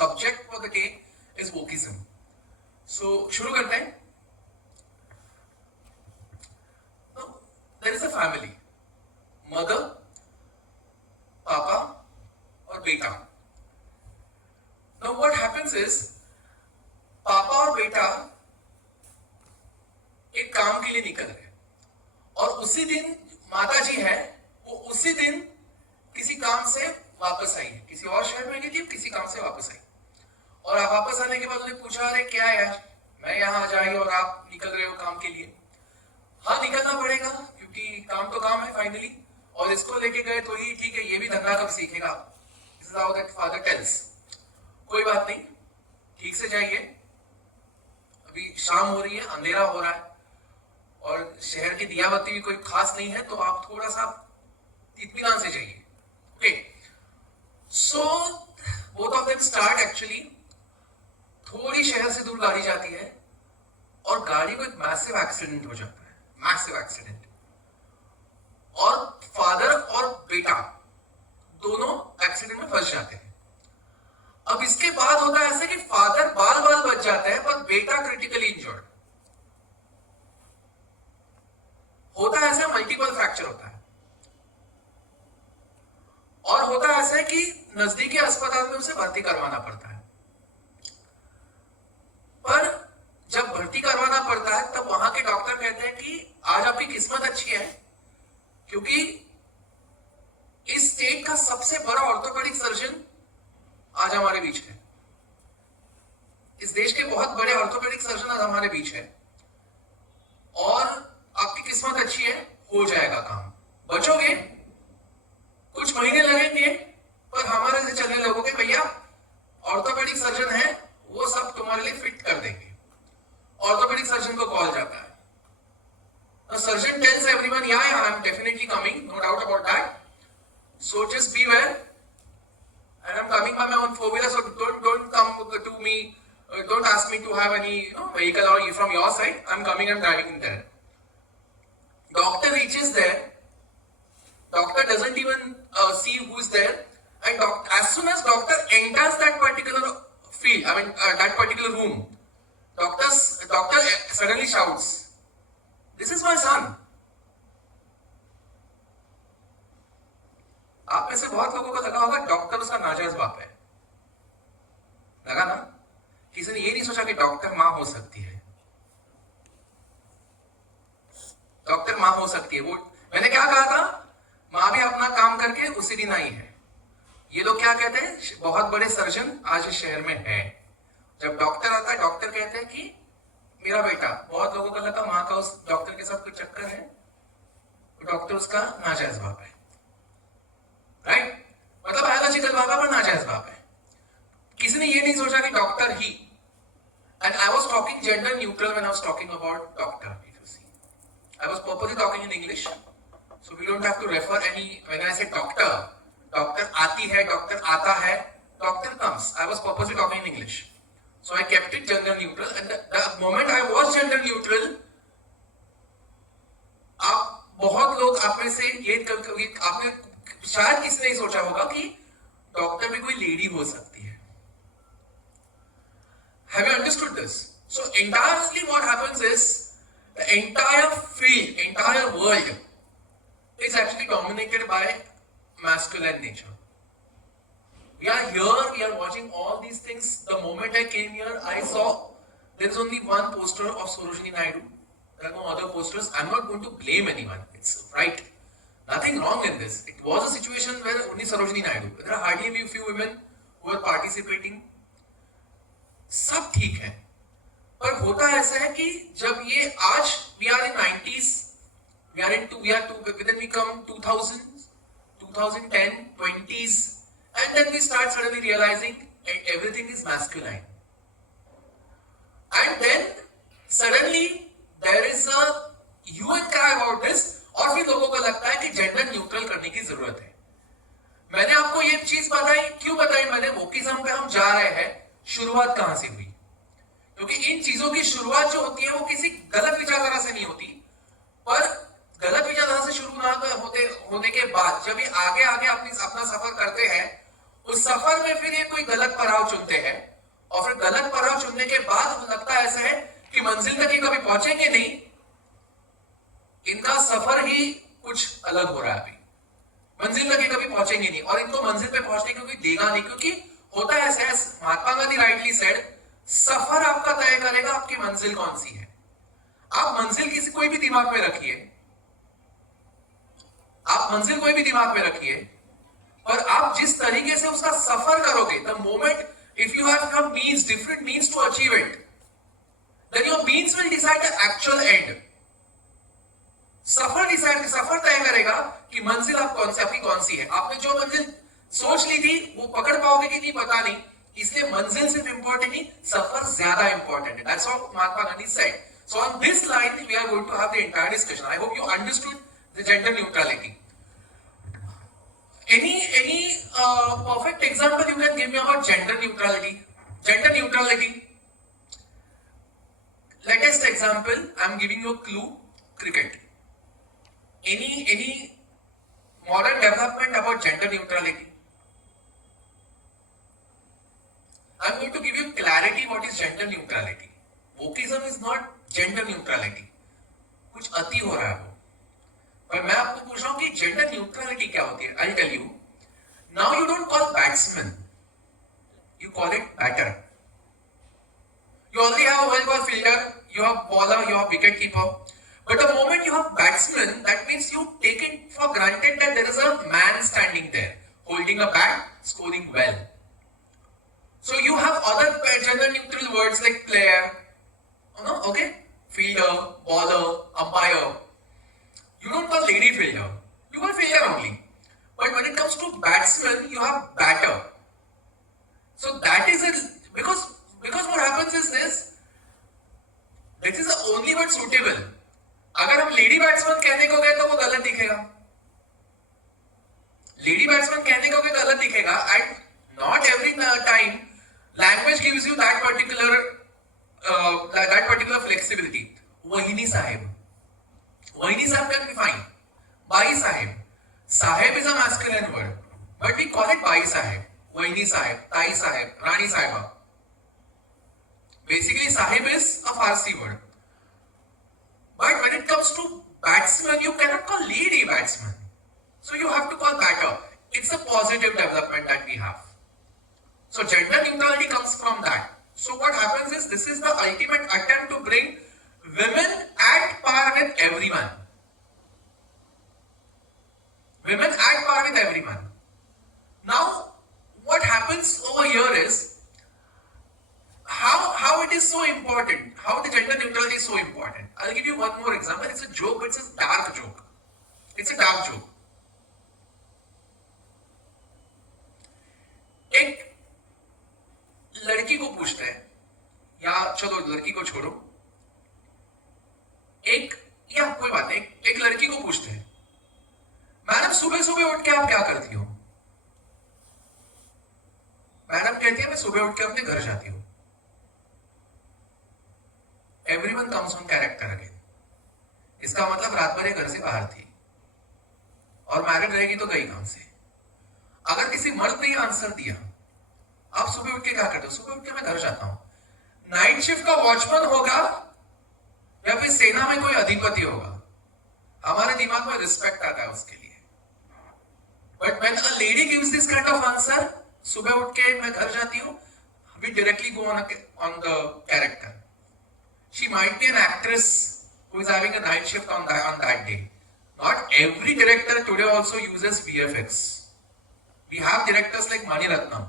subject for the day is wokeism. So शुरू करते हैं. Now, there is a family, mother, पापा और बेटा. Now what happens is पापा और बेटा एक काम के लिए निकल गए और उसी दिन माता जी है वो उसी दिन किसी काम से वापस आई है, किसी और शहर में गई थी, किसी काम से वापस आई और आप वापस आने के बाद उन्हें पूछा, अरे क्या यार मैं यहाँ आ जाई और आप निकल रहे हो काम के लिए. हाँ निकलना पड़ेगा क्योंकि काम तो काम है फाइनली, और इसको लेके गए तो ही ठीक है, ये भी धंधा कब सीखेगा. This is how that father tells. कोई बात नहीं, ठीक से जाइए, अभी शाम हो रही है, अंधेरा हो रहा है और शहर की दिया बत्ती भी कोई खास नहीं है, तो आप थोड़ा सा इत्मीनान से जाइए. Okay, so both of them start. Actually थोड़ी शहर से दूर गाड़ी जाती है और गाड़ी को एक मैसिव एक्सीडेंट हो जाता है, मैसिव एक्सीडेंट, और फादर और बेटा दोनों एक्सीडेंट में फंस जाते हैं. अब इसके बाद होता है ऐसा कि फादर बाल बाल बच जाता है पर बेटा क्रिटिकली इंजर्ड होता है. ऐसा मल्टीपल फ्रैक्चर होता है और होता है ऐसा कि नजदीकी अस्पताल में उसे भर्ती करवाना पड़ता है. पर जब भर्ती करवाना पड़ता है तब वहां के डॉक्टर कहते हैं कि आज आपकी किस्मत अच्छी है क्योंकि इस स्टेट का सबसे बड़ा ऑर्थोपेडिक सर्जन आज हमारे बीच है. इस देश के बहुत बड़े ऑर्थोपेडिक सर्जन आज हमारे बीच है और आपकी किस्मत अच्छी है, हो जाएगा काम, बचोगे, कुछ महीने लगेंगे पर हमारे से चलने लगोगे. भैया ऑर्थोपेडिक सर्जन है, वो सब तुम्हारे लिए फिट कर देंगे. ऑर्थोपेडिक सर्जन को कॉल जाता है, surgeon tells everyone, ya I am definitely coming, no doubt about that, so just be aware, and I'm coming by my own four-wheeler, so don't come to me, don't ask me to have any vehicle or from your side. I'm coming and driving there. Doctor reaches there, doctor doesn't even see who's there, and as soon as doctor enters that particular field, I mean that particular room, doctor suddenly shouts, "This is my son." आप में से बहुत लोगों को लगा होगा doctor उसका नाजायज बाप है. लगा ना? किसी ने ये नहीं सोचा कि डॉक्टर मां हो सकती है. डॉक्टर मां हो सकती है. वो मैंने क्या कहा था, मां भी अपना काम करके उसी दिन आई है. ये लोग क्या कहते हैं, बहुत बड़े सर्जन आज इस शहर में है. जब डॉक्टर आता है, डॉक्टर कहते हैं कि मेरा बेटा, बहुत लोगों का लगा मां का उस डॉक्टर के साथ कोई चक्कर है, डॉक्टर उसका नाजायज बाप है. राइट? मतलब बायोलॉजिकल बाप है पर नाजायज बाप है. किसी ने ये नहीं सोचा कि डॉक्टर ही, and I was talking gender neutral when I was talking about doctor. If you see, I was purposely talking in English, so we don't have to refer any. When I say doctor, doctor आती है, doctor आता है, doctor comes. I was purposely talking in English, so I kept it gender neutral. And the moment I was gender neutral, आप बहुत लोग आप में से ये आपने शायद किसने ही सोचा होगा कि डॉक्टर भी कोई लेडी हो सकती है. Have you understood this? So entirely what happens is the entire field, entire world is actually dominated by masculine nature. We are here, we are watching all these things. The moment I came here, I saw there is only one poster of Sarojini Naidu. There are no other posters. I'm not going to blame anyone. It's right. Nothing wrong in this. It was a situation where only Sarojini Naidu. There are hardly a few women who are participating. सब ठीक है, पर होता ऐसा है कि जब ये आज we are in 90s, then we come 2000s, 2010, 20s, and then we start suddenly realizing everything is masculine. And then suddenly there is a hue and cry about this, और फिर लोगों को लगता है कि जेंडर न्यूट्रल करने की जरूरत है. मैंने आपको ये चीज बताई, क्यों बताई मैंने, वोकिज्म पे हम जा रहे हैं. शुरुआत कहां से हुई? क्योंकि इन चीजों की शुरुआत जो होती है वो किसी गलत विचारधारा से नहीं होती, पर गलत विचारधारा से शुरू ना होने के बाद जब ये आगे आगे अपना सफर करते हैं उस सफर में फिर ये कोई गलत पड़ाव चुनते हैं और फिर गलत पड़ाव चुनने के बाद लगता ऐसा है कि मंजिल तक ये कभी पहुंचेंगे नहीं, इनका सफर ही कुछ अलग हो रहा है, अभी मंजिल तक ये कभी पहुंचेंगे नहीं और इनको मंजिल पे पहुंचने को कोई देगा नहीं, क्योंकि होता है ऐसा, महात्मा गांधी राइटली सेड, सफर आपका तय करेगा आपकी मंजिल कौन सी है। आप मंजिल किसी कोई भी दिमाग में रखिए, आप मंजिल कोई भी दिमाग में रखिए, पर आप जिस तरीके से उसका सफर करोगे, the moment if you have some means, different means to achieve it, then your means will decide the actual end. सफर तय करेगा कि मंजिल आप कौन सी, आपकी कौन सी है। आपने जो मंजिल सोच ली थी वो पकड़ पाओगे कि नहीं पता नहीं, इसलिए मंजिल सिर्फ इंपॉर्टेंट नहीं, सफर ज्यादा इंपॉर्टेंट है। That's what Mahatma Gandhi said. So on this line we are going to have the entire discussion. I hope you understood the gender neutrality. Any perfect example you can give me about gender neutrality? Gender neutrality. Latest example, I'm giving you a clue. Cricket. Any modern development about gender neutrality? I'm going to give you clarity what is gender neutrality. Wokeism is not gender neutrality. कुछ अति हो रहा है वो। पर मैं आपको पूछ रहा हूं कि जेंडर न्यूट्रलिटी क्या होती है। I tell you, now you don't call batsman, you call it batter. You already have a well-called fielder, you have bowler, you have wicket keeper. But the moment you have batsman, that means you take it for granted that there is a man standing there, holding a bat, scoring well. So you have other gender-neutral words like player, okay, fielder, bowler, umpire. You don't call lady fielder, you call fielder only. But when it comes to batsman, you have batter. So that is it, because what happens is this is the only word suitable. अगर हम lady batsman कहने को गए तो वो गलत दिखेगा, lady batsman कहने को भी गलत दिखेगा। And not every time language gives you that particular flexibility. वहीनी साहेब कैन बी फाइन, बाई साहेब, साहेब is a masculine word but we call it बाई साहेब, वहीनी साहेब, ताई साहेब, रानी साहिबा। Basically, sahib is a Farsi word. But when it comes to batsman, you cannot call lady batsman. So you have to call batter. It's a positive development that we have. So gender neutrality comes from that. So what happens is, this is the ultimate attempt to bring women at par with everyone. Women at par with everyone. Now, what happens over here is, how it is so important, how the gender neutrality is so important. I'll give you one more example. It's a joke, but it's a dark joke. It's a dark joke. एक लड़की को पूछते हैं, या चलो लड़की को छोड़ो, या कोई बात नहीं, एक लड़की को पूछते हैं, मैडम सुबह सुबह उठ के आप क्या करती हो? मैडम कहती है, मैं सुबह उठ के अपने घर जाती हूँ। Everyone comes on character again. इसका मतलब रात भर घर से बाहर थी और मैरिड रहेगी तो गई काम से। अगर किसी मर्द ने ये आंसर दिया, आप सुबह उठ के क्या करते हो? सुबह उठ के मैं घर जाता हूं। नाइट शिफ्ट का वॉचमैन होगा या फिर सेना में कोई अधिपति होगा, हमारे दिमाग में रिस्पेक्ट आता है उसके लिए। But when a lady gives this kind of answer, सुबह उठ के मैं घर जाती हूं, we directly go on the character. She might be an actress who is having a night shift on that day. Not every director today also uses VFX. We have directors like Mani Ratnam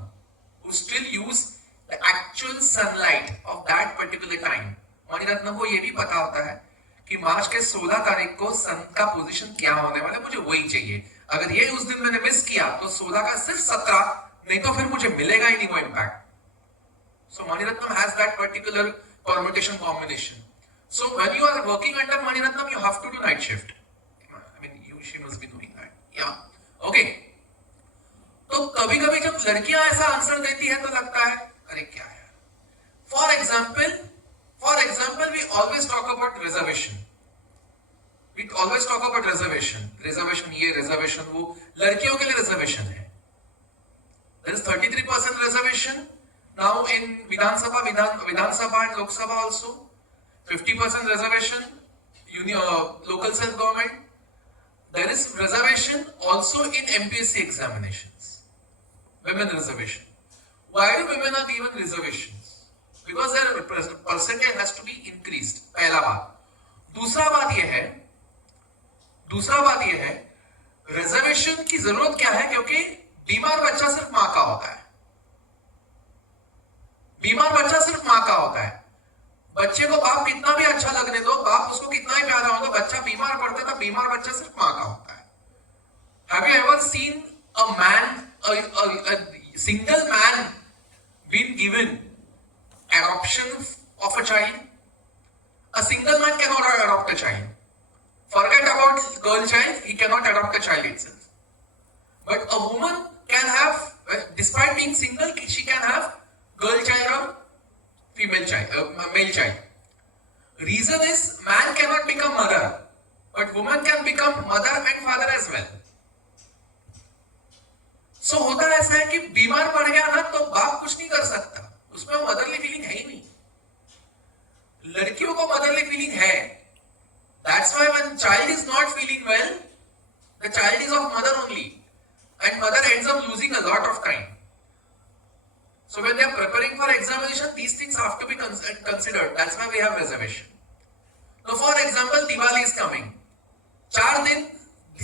who still use the actual sunlight of that particular time. Mani Ratnam को ये भी पता होता है कि मार्च के 16 तारीख को सन का पोजीशन क्या होने वाला है, मुझे वही चाहिए। अगर ये उस दिन मैंने मिस किया तो 16 का सिर्फ 17, नहीं तो फिर मुझे मिलेगा ही नहीं वो impact. So Mani Ratnam has that particular permutation combination. So when you are working under Mani Ratnam, you have to do night shift. I mean, she must be doing that. Yeah. Okay. तो कभी कभी जब लड़कियां ऐसा answer देती है तो लगता है अरे क्या है। For example, we always talk about reservation. We always talk about reservation. Reservation ये, reservation वो, लड़कियों के लिए reservation है। There is 33% reservation now in Vidhan Sabha and Lok Sabha also. 50% reservation, local self-government. There is reservation also in MPSC examinations. Women reservation. Why do women are given reservations? Because their percentage has to be increased. पहला बात. दूसरा बात ये है reservation की जरूरत क्या है, क्योंकि बीमार बच्चा सिर्फ मां का होता है. बच्चे को बाप कितना भी अच्छा लगने दो, बाप उसको कितना ही प्यारा होगा, बच्चा बीमार पड़ता है तो बीमार बच्चा सिर्फ मां का होता है. Have you ever seen a single man been given adoption of a child? A single man cannot adopt a child. Forget about girl child, he cannot adopt a child itself. But a woman can have, despite being single, she can have girl child or female child, male child. Reason is man cannot become mother, but woman can become mother and father as well. So होता ऐसा है कि बीमार पड़ गया ना तो बाप कुछ नहीं कर सकता, उसमें वो मदरली फीलिंग है ही नहीं. लड़कियों को मदरली फीलिंग है. That's why when child is not feeling well, the child is of mother only, and mother ends up losing a lot of time. So when they are preparing for examination, these things have to be considered. That's why we have reservation. Now, for example, Diwali is coming. 4 दिन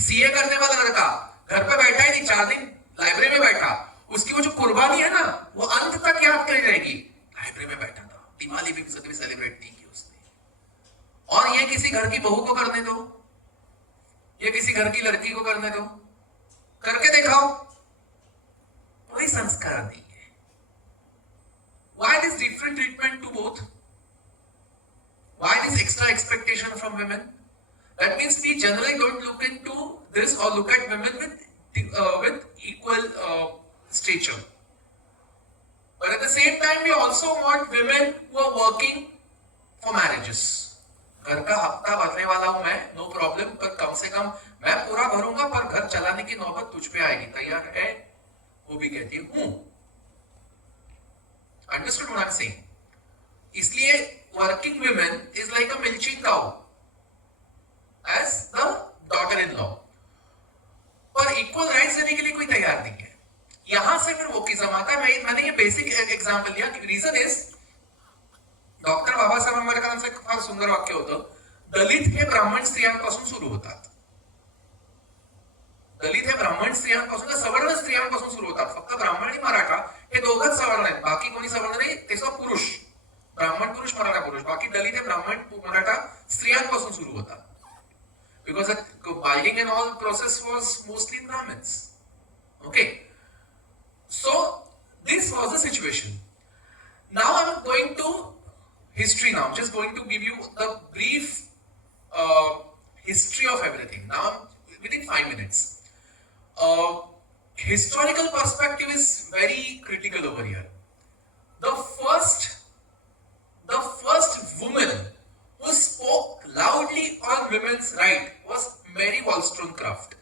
CA करने वाला लड़का घर पे बैठा ही नहीं, 4 दिन library में बैठा. उसकी वो जो कुर्बानी है ना, वो अंत तक याद करी रहेगी. लाइब्रेरी में बैठा था, दिवाली भी सेलिब्रेट नहीं की उसने. और ये किसी घर की बहू को करने दो, ये किसी घर की लड़की को करने दो, करके दिखाओ, कोई संस्कार नहीं है. Why this different treatment to both? Why this extra expectation from women? That means we generally don't look into this or look at women with equal stature. But at the same time, we also want women who are working for marriages. घर का हफ्ता भरने वाला हूं मैं, no problem, पर कम से कम मैं पूरा भरूंगा, पर घर चलाने की नौबत तुझ पे आएगी. तैयार है? वो भी कहती हूं. Understood what I'm saying? इसलिए working women is like a milching cow as the daughter-in-law. पर equal rights देने के लिए कोई तैयार नहीं है. यहां से फिर वोकिज्म आता है. मैंने ये बेसिक एग्जांपल लिया. रीजन इज डॉक्टर बाबासाहेब आंबेडकरांचं एक फार सुंदर वाक्य होतं, दलित हे ब्राह्मण स्त्रियांपासून सुरू होतात. दलित हे ब्राह्मण स्त्रियांपासून, सवर्ण स्त्रियांपासून सुरू होतात. फक्त ब्राह्मण आणि मराठा हे दोघच सवर्ण आहेत, बाकी कोणी सवर्ण नाही. ते सब पुरुष, ब्राह्मण पुरुष, मराठा पुरुष. बाकी दलित हे ब्राह्मण मराठा स्त्रियांपासून सुरू होतात. Because the binding and all process was mostly Brahmins. Okay. So this was the situation. Now I'm going to history now. Just going to give you the brief history of everything. Now within 5 minutes. Historical perspective is very critical over here. The first woman who spoke loudly on women's right was Mary Wollstonecraft.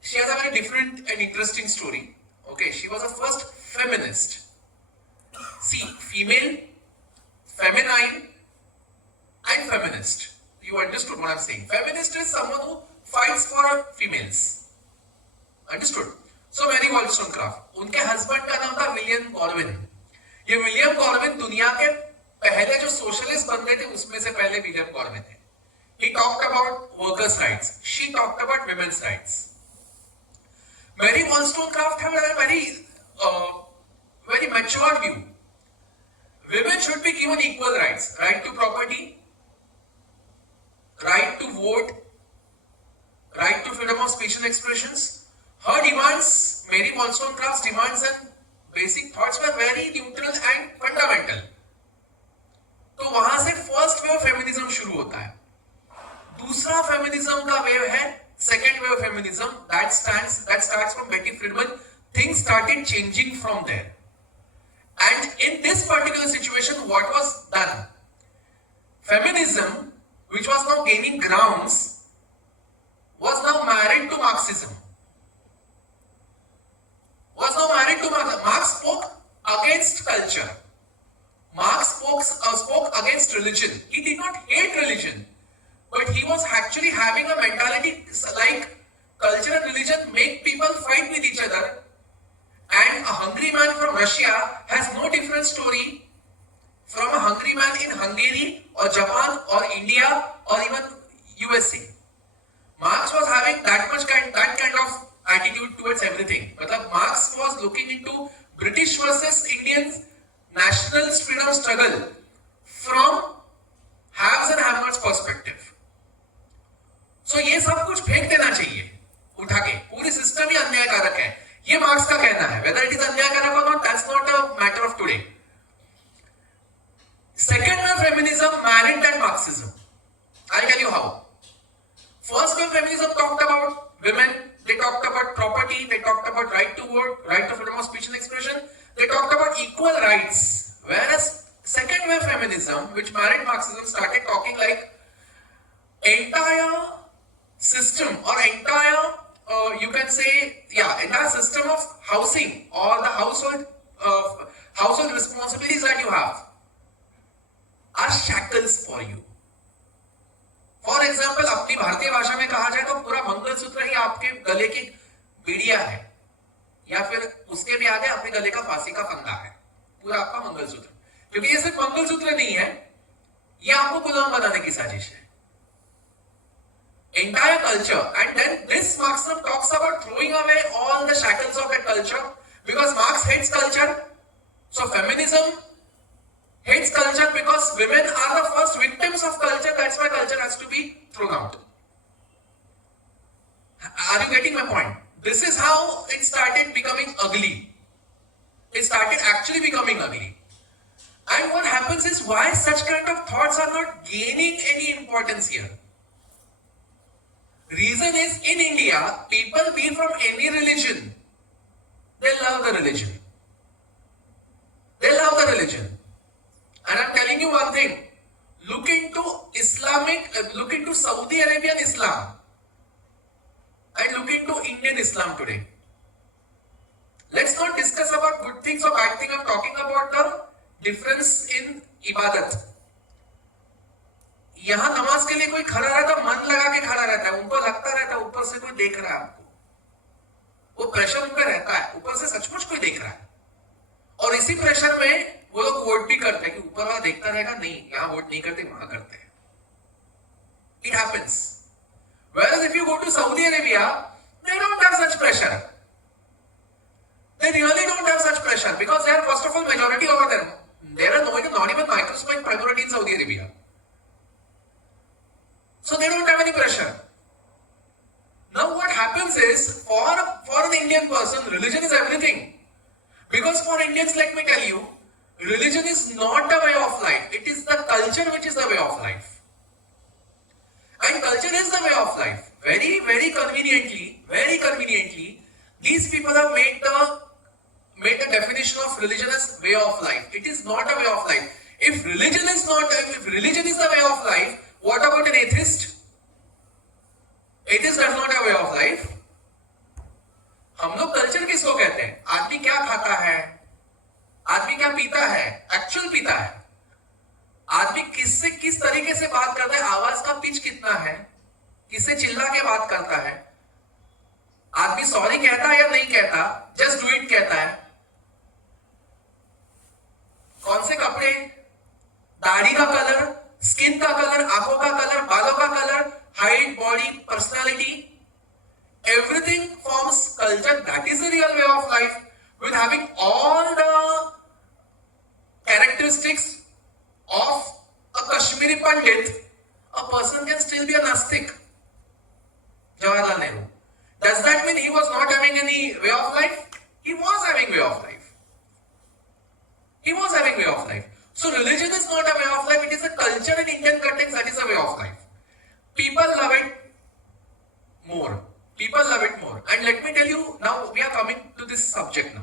She has a very different and interesting story. Okay, she was the first feminist. See, female, feminine, and feminist. You understood what I'm saying? Feminist is someone who fights for females. Understood? So Mary Wollstonecraft. उनके husband का नाम था William कॉर्विन. ये William कॉर्विन दुनिया के पहले जो socialist बंदे थे उसमें से पहले विलियम कॉर्विन थे. He talked about workers' rights. She talked about women's rights. Mary Wollstonecraft had a very mature view. Women should be given equal rights: right to property, right to vote, right to freedom of speech and expressions. Her demands, Mary Wollstonecraft's demands and basic thoughts were very neutral and fundamental. तो वहां से first wave feminism शुरू होता है. दूसरा feminism का wave है second wave feminism. that starts from Betty Friedan. Things started changing from there. And in this particular situation, what was done? Feminism, which was now gaining grounds, was now married to Marxism. was now married to Marx. Marx spoke against culture. Marx spoke against religion. He did not hate religion, but he was actually having a mentality like culture and religion make people fight with each other. And a hungry man from Russia has no different story from a hungry man in Hungary or Japan or India or even USA. Marx was having that kind of attitude towards everything. Matlab Marx was looking into British versus Indian national freedom struggle from haves and have-nots perspective. So ये सब कुछ फेंक देना चाहिए उठा के, पूरी system ही अन्यायकारक है, ये मार्क्स का कहना है. Whether it is अन्यायकारक or not, that's not a matter of today. Second wave feminism married that Marxism. I'll tell you how. First wave feminism talked about women, they talked about property, they talked about right to vote, right to freedom of speech and expression, they talked about equal rights. Whereas second wave feminism, which married Marxism, started talking like entire system or entire you can say entire system of housing or the household responsibilities that you have are shackles for you. For example अपनी भारतीय भाषा में कहा जाए तो पूरा मंगलसूत्र ही आपके गले की बीड़िया है, या फिर उसके भी आगे आपके गले का फांसी का फंदा है, पूरा आपका मंगलसूत्र. क्योंकि ये सिर्फ मंगलसूत्र नहीं है, ये आपको गुलाम बनाने की साजिश है. Entire culture, and then this Marxism talks about throwing away all the shackles of that culture, because Marx hates culture. So feminism hates culture because women are the first victims of culture. That's why culture has to be thrown out. Are you getting my point? This is how it started becoming ugly. It started actually becoming ugly. And what happens is, why such kind of thoughts are not gaining any importance here? Reason is, in India, people be from any religion, they love the religion. They love the religion. And I'm telling you one thing, look into Saudi Arabian Islam and look into Indian Islam today. Let's not discuss about good things or bad things. I'm talking about the difference in ibadat. यहां नमाज के लिए कोई खड़ा रहता, मन लगा के खड़ा रहता है, उनको लगता रहता है ऊपर से कोई देख रहा है आपको, वो प्रेशर उन पर रहता है, ऊपर से सचमुच कोई देख रहा है. और इसी प्रेशर में वो लोग वोट भी करते हैं कि ऊपर वाला देखता रहेगा, नहीं यहां वोट नहीं करते, वहां करते हैं. It happens. Whereas if you go to Saudi Arabia, they don't have such pressure. They really don't have such pressure because they are first of all majority over there. There are not even microscopic minority in Saudi Arabia. So they don't have any pressure. Now what happens is, for an Indian person, religion is everything. Because for Indians, let me tell you, religion is not a way of life. It is the culture which is the way of life. And culture is the way of life. Very, very conveniently, these people have made the definition of religion as way of life. It is not a way of life. If religion is the way of life, what about an atheist? Atheist is not a way of life. हम लोग culture किसको कहते हैं? आदमी क्या खाता है, आदमी क्या पीता है, एक्चुअल पीता है, आदमी किससे किस तरीके से बात करता है, आवाज का पिच कितना है, किससे चिल्ला के बात करता है, आदमी सॉरी कहता है या नहीं कहता, जस्ट डू इट कहता है, कौन से कपड़े, दाढ़ी का कलर, स्किन का कलर, आंखों का कलर, बालों का colour, height, body, personality, everything forms culture. That is the real way of life, with having all the characteristics of a Kashmiri Pandit. A person can still be a Nastik. Jawaharlal Nehru. Does that mean he was not having any way of life? He was having way of life. He was having way of life. So religion is not a way of life. It is a culture in Indian context that is a way of life. People love it more. People love it more. And let me tell you, now we are coming to this subject now.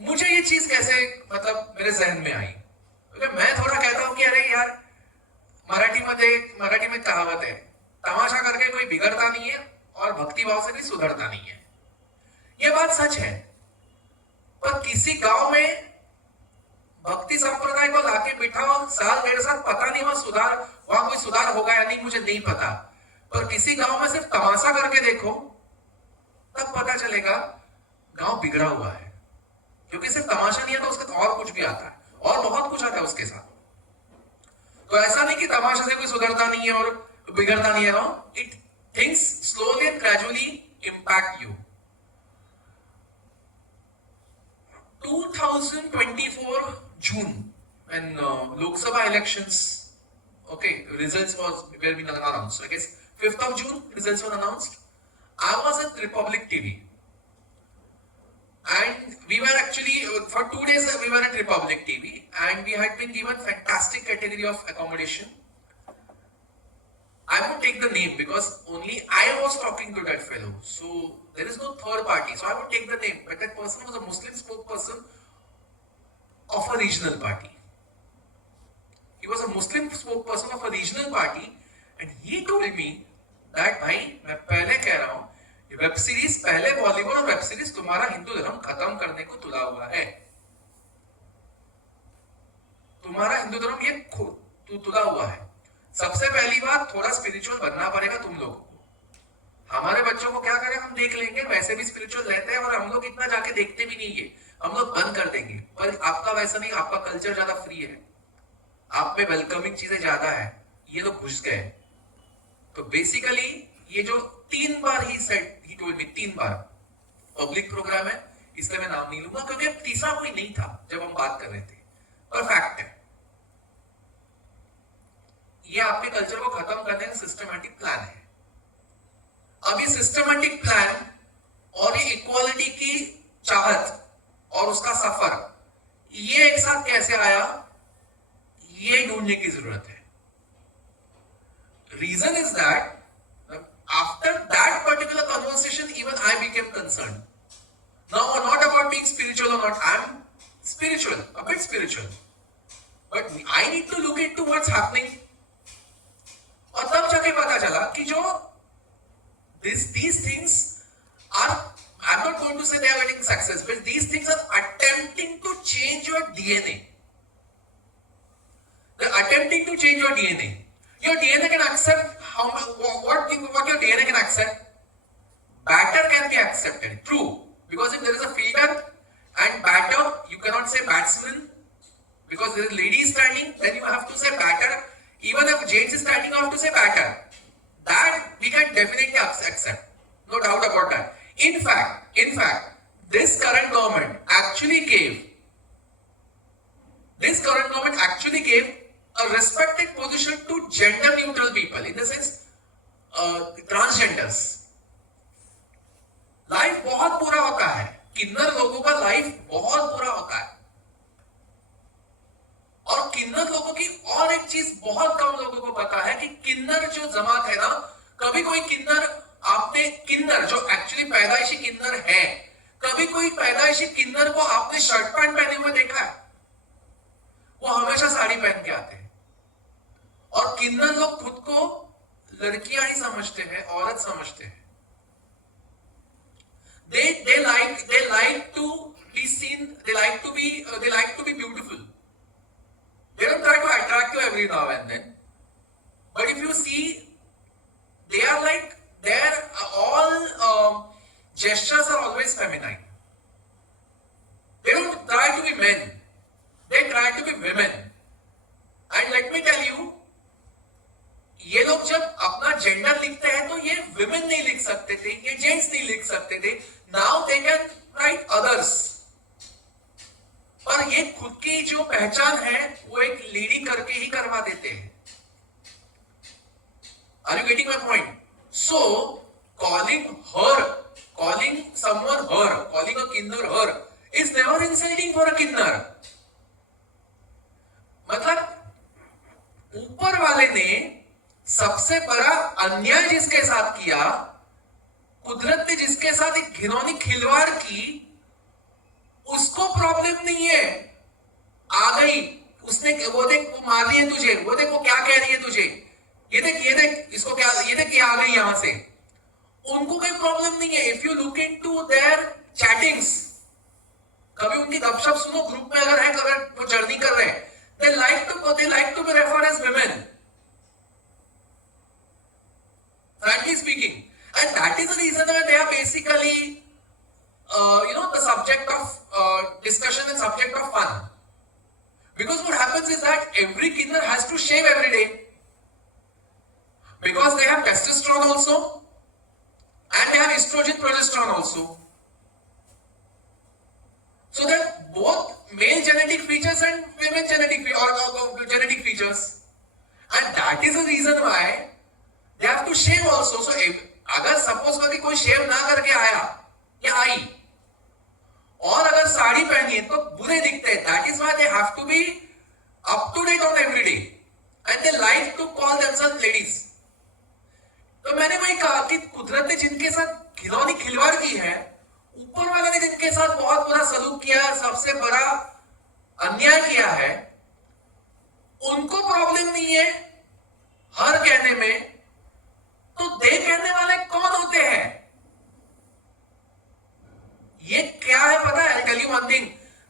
मुझे ये चीज कैसे मतलब मेरे जहन में आई, क्योंकि मैं थोड़ा कहता हूं कि अरे यार, मराठी में कहावत है, तमाशा करके कोई बिगड़ता नहीं है और भक्ति भाव से कोई सुधरता नहीं है. ये बात सच है। पर किसी गांव में भक्ति संप्रदाय को लाके बिठाओ, साल डेढ़ साल, पता नहीं वहां कोई सुधार होगा या नहीं, मुझे नहीं पता। पर किसी गांव में सिर्फ तमाशा करके देखो, तब पता चलेगा गांव बिगड़ा हुआ है। क्योंकि सिर्फ तमाशा नहीं है तो उसके तो और कुछ भी आता है, और बहुत कुछ आता है उसके साथ। तो ऐसा नहीं कि तमाशा से कोई सुधरता नहीं है और बिगड़ता नहीं है गांव। It things slowly and gradually impact you. 2024 June, when Lok Sabha elections, okay, results was were being announced. I guess 5th of June results were announced. I was at Republic TV, and we were actually for 2 days we were at Republic TV, and we had been given fantastic category of accommodation. I won't take the name because only I was talking to that fellow, so there is no third party. So I won't take the name, but that person was a Muslim spokesperson of a regional party. He was a Muslim spokesperson of a regional party, and he told me that भाई मैं पहले कह रहा हूँ, ये web series पहले बॉलीवुड और web series तुम्हारा हिंदू धर्म खत्म करने को तुला हुआ है। तुम्हारा हिंदू धर्म ये तुला हुआ है। सबसे पहली बात, थोड़ा स्पिरिचुअल बनना पड़ेगा तुम लोगों को। हमारे बच्चों को क्या करें, हम देख लेंगे, वैसे भी स्पिरिचुअल रहते हैं और हम लोग इतना जाके देखते भी नहीं है, हम लोग बंद कर देंगे। पर आपका वैसा नहीं, आपका कल्चर ज्यादा फ्री है, आप में वेलकमिंग चीजें ज्यादा है, ये तो घुस गए। तो बेसिकली ये जो 3 बार ही टोल्ड मी, 3 बार पब्लिक प्रोग्राम है, इसलिए मैं नाम नहीं लूंगा क्योंकि तीसरा कोई नहीं था जब हम बात कर रहे थे, पर फैक्ट है ये आपके कल्चर को खत्म करने का सिस्टमैटिक प्लान है। अब ये सिस्टमैटिक प्लान और ये इक्वालिटी की चाहत और उसका सफर, ये एक साथ कैसे आया, ये ढूंढने की जरूरत है। Reason is that after that particular conversation even I became concern. Now not about being spiritual और not, I am spiritual, a bit spiritual, but I need to look into what's happening. और तब जाके पता चला कि जो these things are, I'm not going to say they are getting success, but these things are attempting to change your DNA. They're attempting to change your DNA. Your DNA can accept what your DNA can accept. Batter can be accepted, true, because if there is a fielder and batter, you cannot say batsman because there is lady standing, then you have to say batter. Even if James is standing, you have to say batter. That we can definitely accept, no doubt about that. In fact, this current government actually gave a respected position to gender neutral people, in the sense transgenders. Life बहुत बुरा होता है, किन्नर लोगों का life बहुत बुरा होता है, और किन्नर लोगों की और एक चीज बहुत कम लोगों को पता है कि किन्नर जो जमात है ना, कभी कोई किन्नर, आपने किन्नर जो एक्चुअली पैदाइशी किन्नर है, कभी कोई पैदाइशी किन्नर को आपने शर्ट पैंट पहने हुए देखा है? वो हमेशा साड़ी पहन के आते हैं। और किन्नर लोग खुद को लड़कियां ही समझते हैं, औरत समझते हैं। they like to be seen, they like to be beautiful. They don't try to attract you every now and then, but if you see, they are like, their all gestures are always feminine. They don't try to be men, they try to be women. And let me tell you, ये लोग जब अपना gender लिखते हैं तो ये women नहीं लिख सकते थे, ये जेंट्स नहीं लिख सकते थे। Now they can write others. पर ये खुद की जो पहचान है वो एक लेडी करके ही करवा देते हैं। Are you getting my point? So calling someone her, calling a kinnar her is never insulting for a kinnar. मतलब ऊपर वाले ने सबसे बड़ा अन्याय जिसके साथ किया, कुदरत ने जिसके साथ एक घिनौनी खिलवाड़ की, उसको प्रॉब्लम नहीं है। आ गई उसने, वो देख वो मार रही है तुझे, वो देख वो क्या कह रही है तुझे, ये देख इसको क्या, ये देख ये आ गई यहां से, उनको कोई प्रॉब्लम नहीं है। If you look into their chattings, कभी उनकी गपशप सुनो ग्रुप में अगर है, अगर वो जर्नी कर रहे हैं, they like to be referred as women, frankly speaking, and that is the reason why they are basically the subject of discussion and subject of fun. Because what happens is that every kinner has to shave every day, because they have testosterone also and they have estrogen progesterone also, so that both male genetic features and women genetic features, and that is the reason why they have to shave also. So अगर suppose करके कोई शेव ना करके आया या आई और अगर साड़ी पहनी है तो बुरे दिखते हैं. That is why they have to be up to date on every day and they like to call themselves ladies. तो मैंने वही कहा कि कुदरत ने जिनके साथ खिलौनी खिलवाड़ की है, ऊपर वाले ने जिनके साथ बहुत बुरा सलूक किया, सबसे बड़ा अन्याय किया है, उनको प्रॉब्लम नहीं है हर कहने में, तो दे कहने वाले कौन होते हैं? ये क्या है पता है? I'll tell you one thing.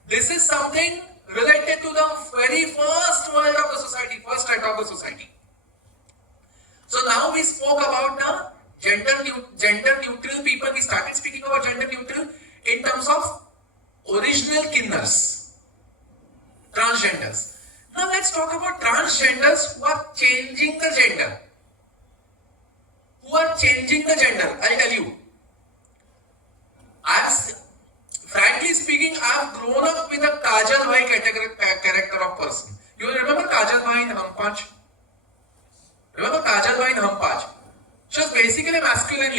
This is something related to the very first world of the society, first right of the society. So now we spoke about the gender neutral people. We started speaking about gender neutral in terms of original kinners, transgenders. Now let's talk about transgenders who are changing the gender. Who are changing the gender? I'll tell you. Frankly speaking, I've grown up with a Kajal Bhai character of person. You remember Kajal Bhai in Hum Paanch? Remember Kajal Bhai in Hum Paanch? She was basically a masculine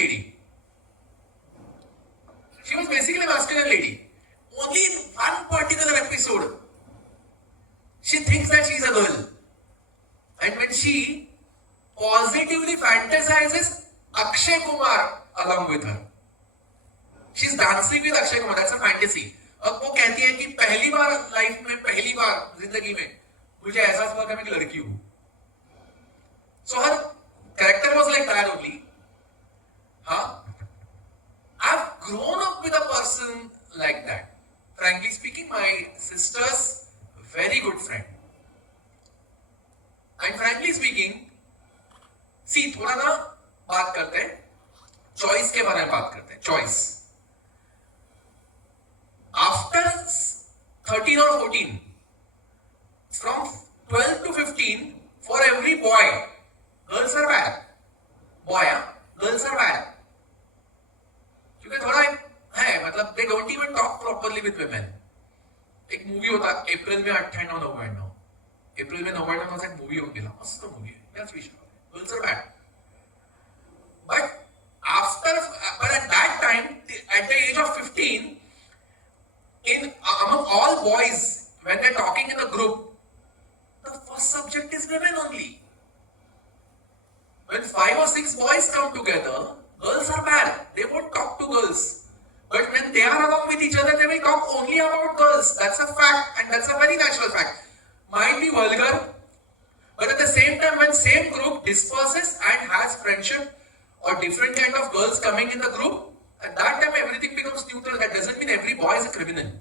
lady. Only in one particular episode, she thinks that she's a girl. And when she positively fantasizes Akshay Kumar along with her. She's dancing with Akshay Kumar. That's a fantasy. अब वो कहती है कि पहली बार life में, पहली बार जिंदगी में मुझे एहसास हुआ कि मैं एक लड़की हूं. So her character was like that only. I've grown up with a person like that. Frankly speaking, my sister's very good friend. And frankly speaking, see, थोड़ा ना बात करते हैं चॉइस के बारे में बात करते हैं. Choice after 13 or 14, from 12 to 15, for every boy, girls are bad. Boy, girls are bad. क्योंकि थोड़ा है, मतलब they don't even talk properly with women. एक मूवी होता अप्रैल में 98-99. अप्रैल में 99 एक मूवी हो गया, मस्त मूवी है. That's विषय. Girls are bad. But at that time, at the age of 15, among all boys, when they're talking in a group, the first subject is women only. When 5 or 6 boys come together, girls are bad. They won't talk to girls. But when they are along with each other, they will talk only about girls. That's a fact, and that's a very natural fact. Might be vulgar, but at the same time, when same group disperses and has friendship or different kind of girls coming in the group, at that time everything becomes neutral. That doesn't mean every boy is a criminal.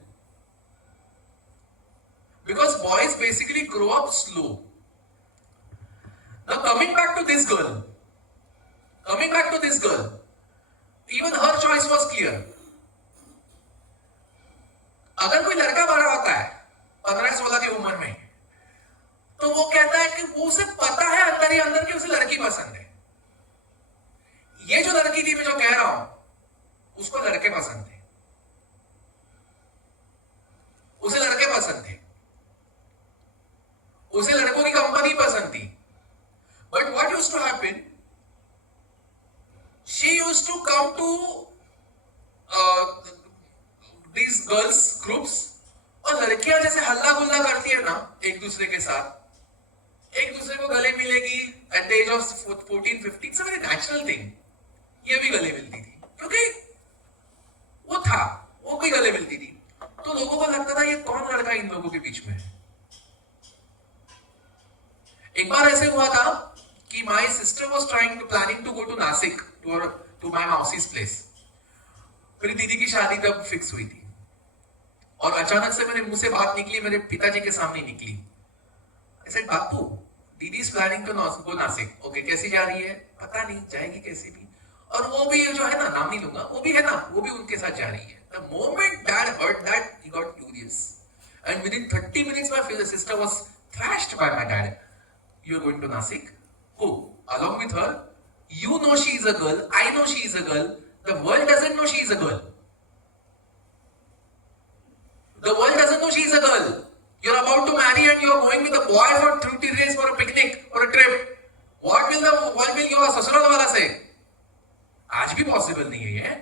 Because boys basically grow up slow. Now coming back to this girl, even her choice was clear. अगर कोई लड़का बड़ा होता है 15-16 की उम्र में, तो वो कहता है कि वो उसे पता है अंदर ही अंदर कि उसे लड़की पसंद है. ये जो लड़की थी मैं जो कह रहा हूं, उसको लड़के पसंद थे, उसे लड़के पसंद थे, उसे लड़कों की कंपनी पसंद थी. But what used to happen, she used to come to these girls groups, और लड़कियां जैसे हल्ला गुल्ला करती है ना एक दूसरे के साथ, एक दूसरे को गले मिलेगी at the age of 14-15. It's a very natural thing. ये भी गले मिलती थी क्योंकि वो भी गले मिलती थी. तो लोगों को लगता था ये कौन लड़का इन लोगों के बीच में है. एक बार ऐसे हुआ था कि my sister was planning to go to Nasik to my mausi's place. मेरी दीदी की शादी तब फिक्स हुई थी और अचानक से मेरे मुंह से बात निकली, मेरे पिताजी के सामने निकली। I said, बापू, दीदी is planning to go Nashik. Okay, कैसी जा रही है? पता नहीं, जाएगी कैसे भी। और वो भी जो है ना, नाम नहीं लूंगा, वो भी है ना, वो भी उनके साथ जा रही है। The moment dad heard that, he got furious. And within 30 minutes, my sister was thrashed by my dad. You're going to Nasik? Who? Along with her? You know she is a girl. I know she is a girl. The world doesn't know she is a girl. The world doesn't know she is a girl. You're about to marry and you're going with a boy for 3 days for a picnic, for a trip. What will your ससुराल वाला say? आज भी possible नहीं है ये।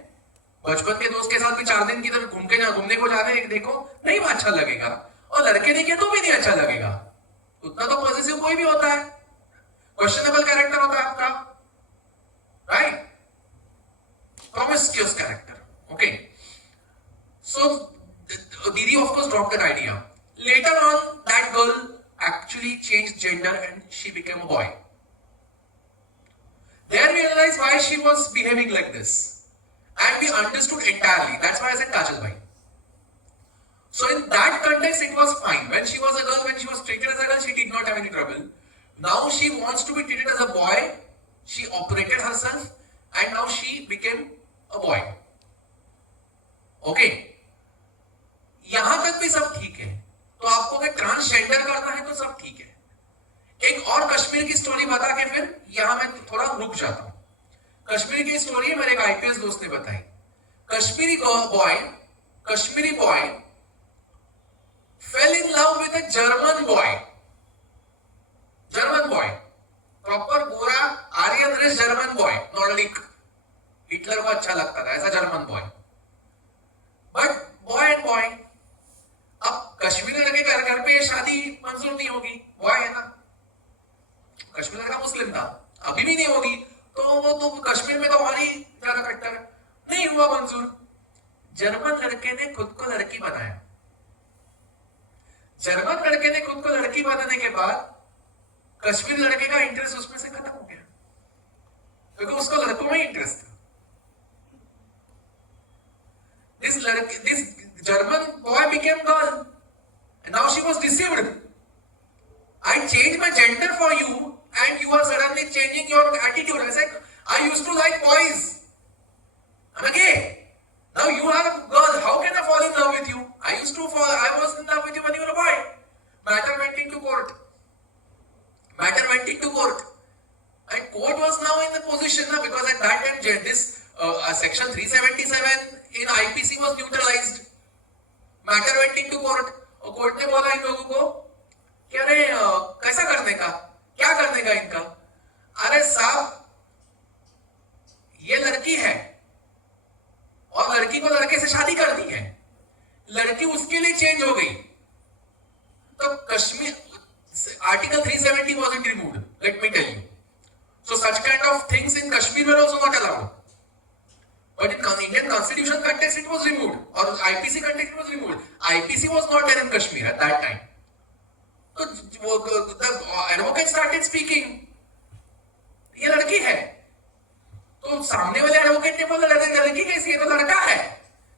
बचपन के दोस्त के साथ भी 4 दिन की तरफ घूमने को जा रहे हैं, देखो नहीं अच्छा लगेगा, और लड़के देखे तो भी नहीं अच्छा लगेगा। उतना तो पॉजिटिव कोई भी होता है, क्वेश्चनेबल कैरेक्टर होता है आपका, right? promiscuous character. Okay, so Didi of course dropped that idea. Later on, that girl actually changed gender and she became a boy. They realized why she was behaving like this, and we understood entirely. That's why I said Kajal bhai. So in that context, it was fine. When she was a girl, when she was treated as a girl, she did not have any trouble. Now she wants to be treated as a boy. She operated herself, and now she became a boy. Okay. यहां तक भी सब ठीक है। तो आपको अगर transgender करना है तो सब ठीक है। एक और कश्मीर की स्टोरी बता के फिर यहां मैं थोड़ा रुक जाता हूं। कश्मीर की स्टोरी मेरे एक आईपीएस दोस्त ने बताई। Kashmiri boy fell in love with a German boy. Proper गोरा Aryan race German boy, Nordic, Hitler को अच्छा लगता था ऐसा German boy, but boy and boy. अब कश्मीरी लड़के घर पे शादी मंजूर नहीं होगी, बॉय है ना, कश्मीर लड़का मुस्लिम था, अभी भी नहीं होगी, तो वो तो कश्मीर में तो और ही ज्यादा कट्टर है, नहीं हुआ मंजूर। जर्मन लड़के ने खुद को लड़की बनाया। जर्मन लड़के ने खुद को लड़की बनाने के बाद कश्मीर लड़के का इंटरेस्ट उसमें से खत्म हो गया, क्योंकि उसको लड़कों में इंटरेस्ट था। This German boy became girl, and now she was deceived. I changed my gender for you, and you are suddenly changing your attitude. I said, I used to like boys. I'm gay. Now you are a girl. How can I fall in love with you? I was in love with you when you were a boy. Matter went into court. And court was now in the position, because at that time this section 377 in IPC was neutralized. Matter went into court. और court ने बोला इन लोगों को कि अरे कैसा करने का, क्या करने का इनका? अरे साहब, ये लड़की है और लड़की को लड़के से शादी कर दी है, लड़की उसके लिए चेंज हो गई, तो Kashmir Article 370 wasn't removed. Let me tell you. So such kind of things in Kashmir were also not allowed. But in Indian Constitution context, it was removed, or IPC context, it was removed. IPC was not there in Kashmir at that time. So the advocate started speaking. ये लड़की है, तो सामने वाले advocate ने बोला लड़की कैसी है? तो लड़का है,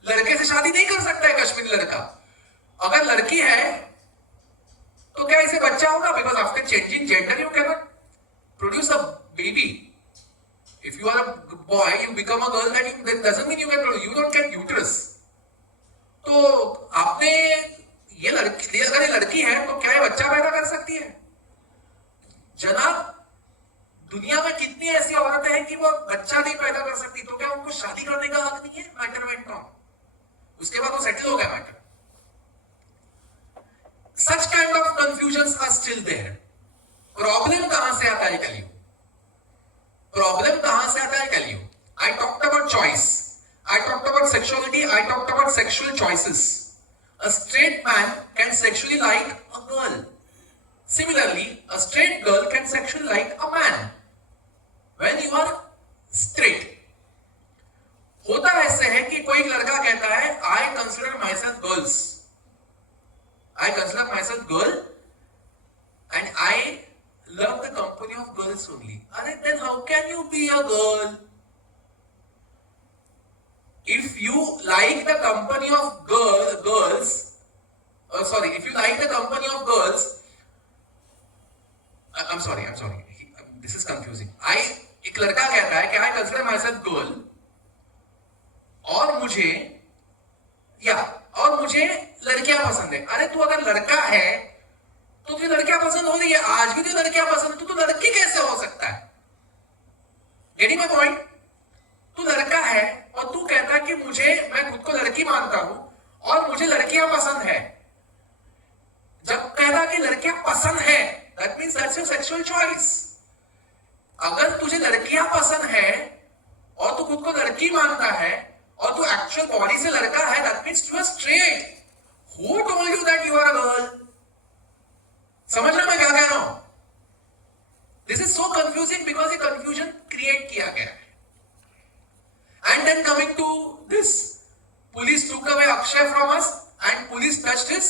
लड़के से शादी नहीं कर सकता है कश्मीरी लड़का। अगर लड़की है तो क्या इसे बच्चा होगा? Because after changing gender you can produce a baby. If you are a boy you become a girl, that doesn't mean you don't get uterus. तो आपने ये लड़की, अगर ये लड़की है तो क्या ये बच्चा पैदा कर सकती है? जनाब, दुनिया में कितनी ऐसी औरतें हैं कि वो बच्चा नहीं पैदा कर सकती, तो क्या उनको शादी करने का हक नहीं है? मैटर वेंट ऑन, उसके बाद वो सेटल हो गया matter. Such kind of confusions are still there. Problem कहां से आता है? Tell you. Problem कहां से आता है? Tell you. I talked about choice. I talked about sexuality. I talked about sexual choices. A straight man can sexually like a girl. Similarly, a straight girl can sexually like a man. When you are straight. होता ऐसे है कि कोई लड़का कहता है I consider myself girls. I consider myself girl and I love the company of girls only. And then how can you be a girl? If you like the company of girls, sorry, if you like the company of girls, I'm sorry, this is confusing. एक लड़का कहता है कि I consider myself girl, और मुझे लड़कियां पसंद है. अरे तू अगर लड़का है तो तुझे लड़कियां पसंद हो रही है, आज भी तुझे लड़कियां पसंद है, तो लड़की कैसे हो सकता है? Getting my point? तू लड़का है और तू कहता है कि मैं खुद को लड़की मानता हूं और मुझे लड़कियां पसंद है. जब कहता कि लड़कियां पसंद है, that means that's your sexual choice. अगर तुझे लड़कियां पसंद है और तू खुद को लड़की मानता है और तू एक्चुअल बॉडी से लड़का है, that means you are straight. Who told you that you are a girl? समझ रहे मैं क्या कह रहा हूं? This is so confusing because ये कंफ्यूजन क्रिएट किया गया है. And then coming to this, police took away Akshay from us and police touched his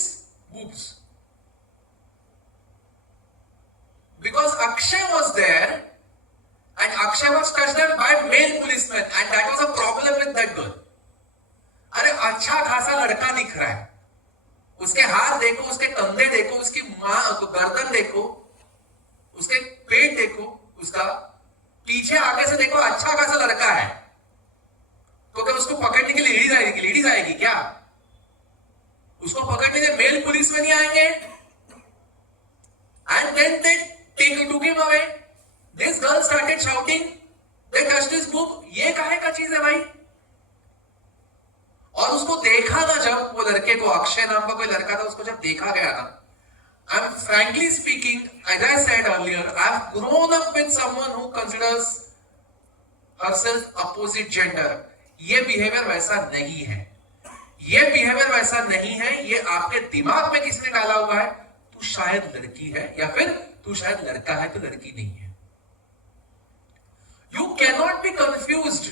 boobs because Akshay was there and Akshay was touched by male policemen and that was a problem with that girl. अरे अच्छा खासा लड़का दिख रहा है, उसके हाथ देखो, उसके कंधे देखो, उसकी गर्दन देखो, उसके पेट देखो, उसका पीछे आगे से देखो, अच्छा खासा लड़का है. तो क्या उसको पकड़ने के लिए लेडीज आएगी क्या? उसको पकड़ने के लिए मेल पुलिस में नहीं आएंगे? And then they took him away. This girl started shouting, they touched his boob. ये काहे का चीज है भाई? और उसको देखा ना, जब वो लड़के को, अक्षय नाम का कोई लड़का था, उसको जब देखा गया ना, I'm frankly speaking, as I said earlier, I've grown up with someone who considers herself opposite gender. ये बिहेवियर वैसा नहीं है, ये आपके दिमाग में किसने डाला हुआ है? तू शायद लड़की है या फिर तू शायद लड़का है, तो लड़की नहीं है. You cannot be confused.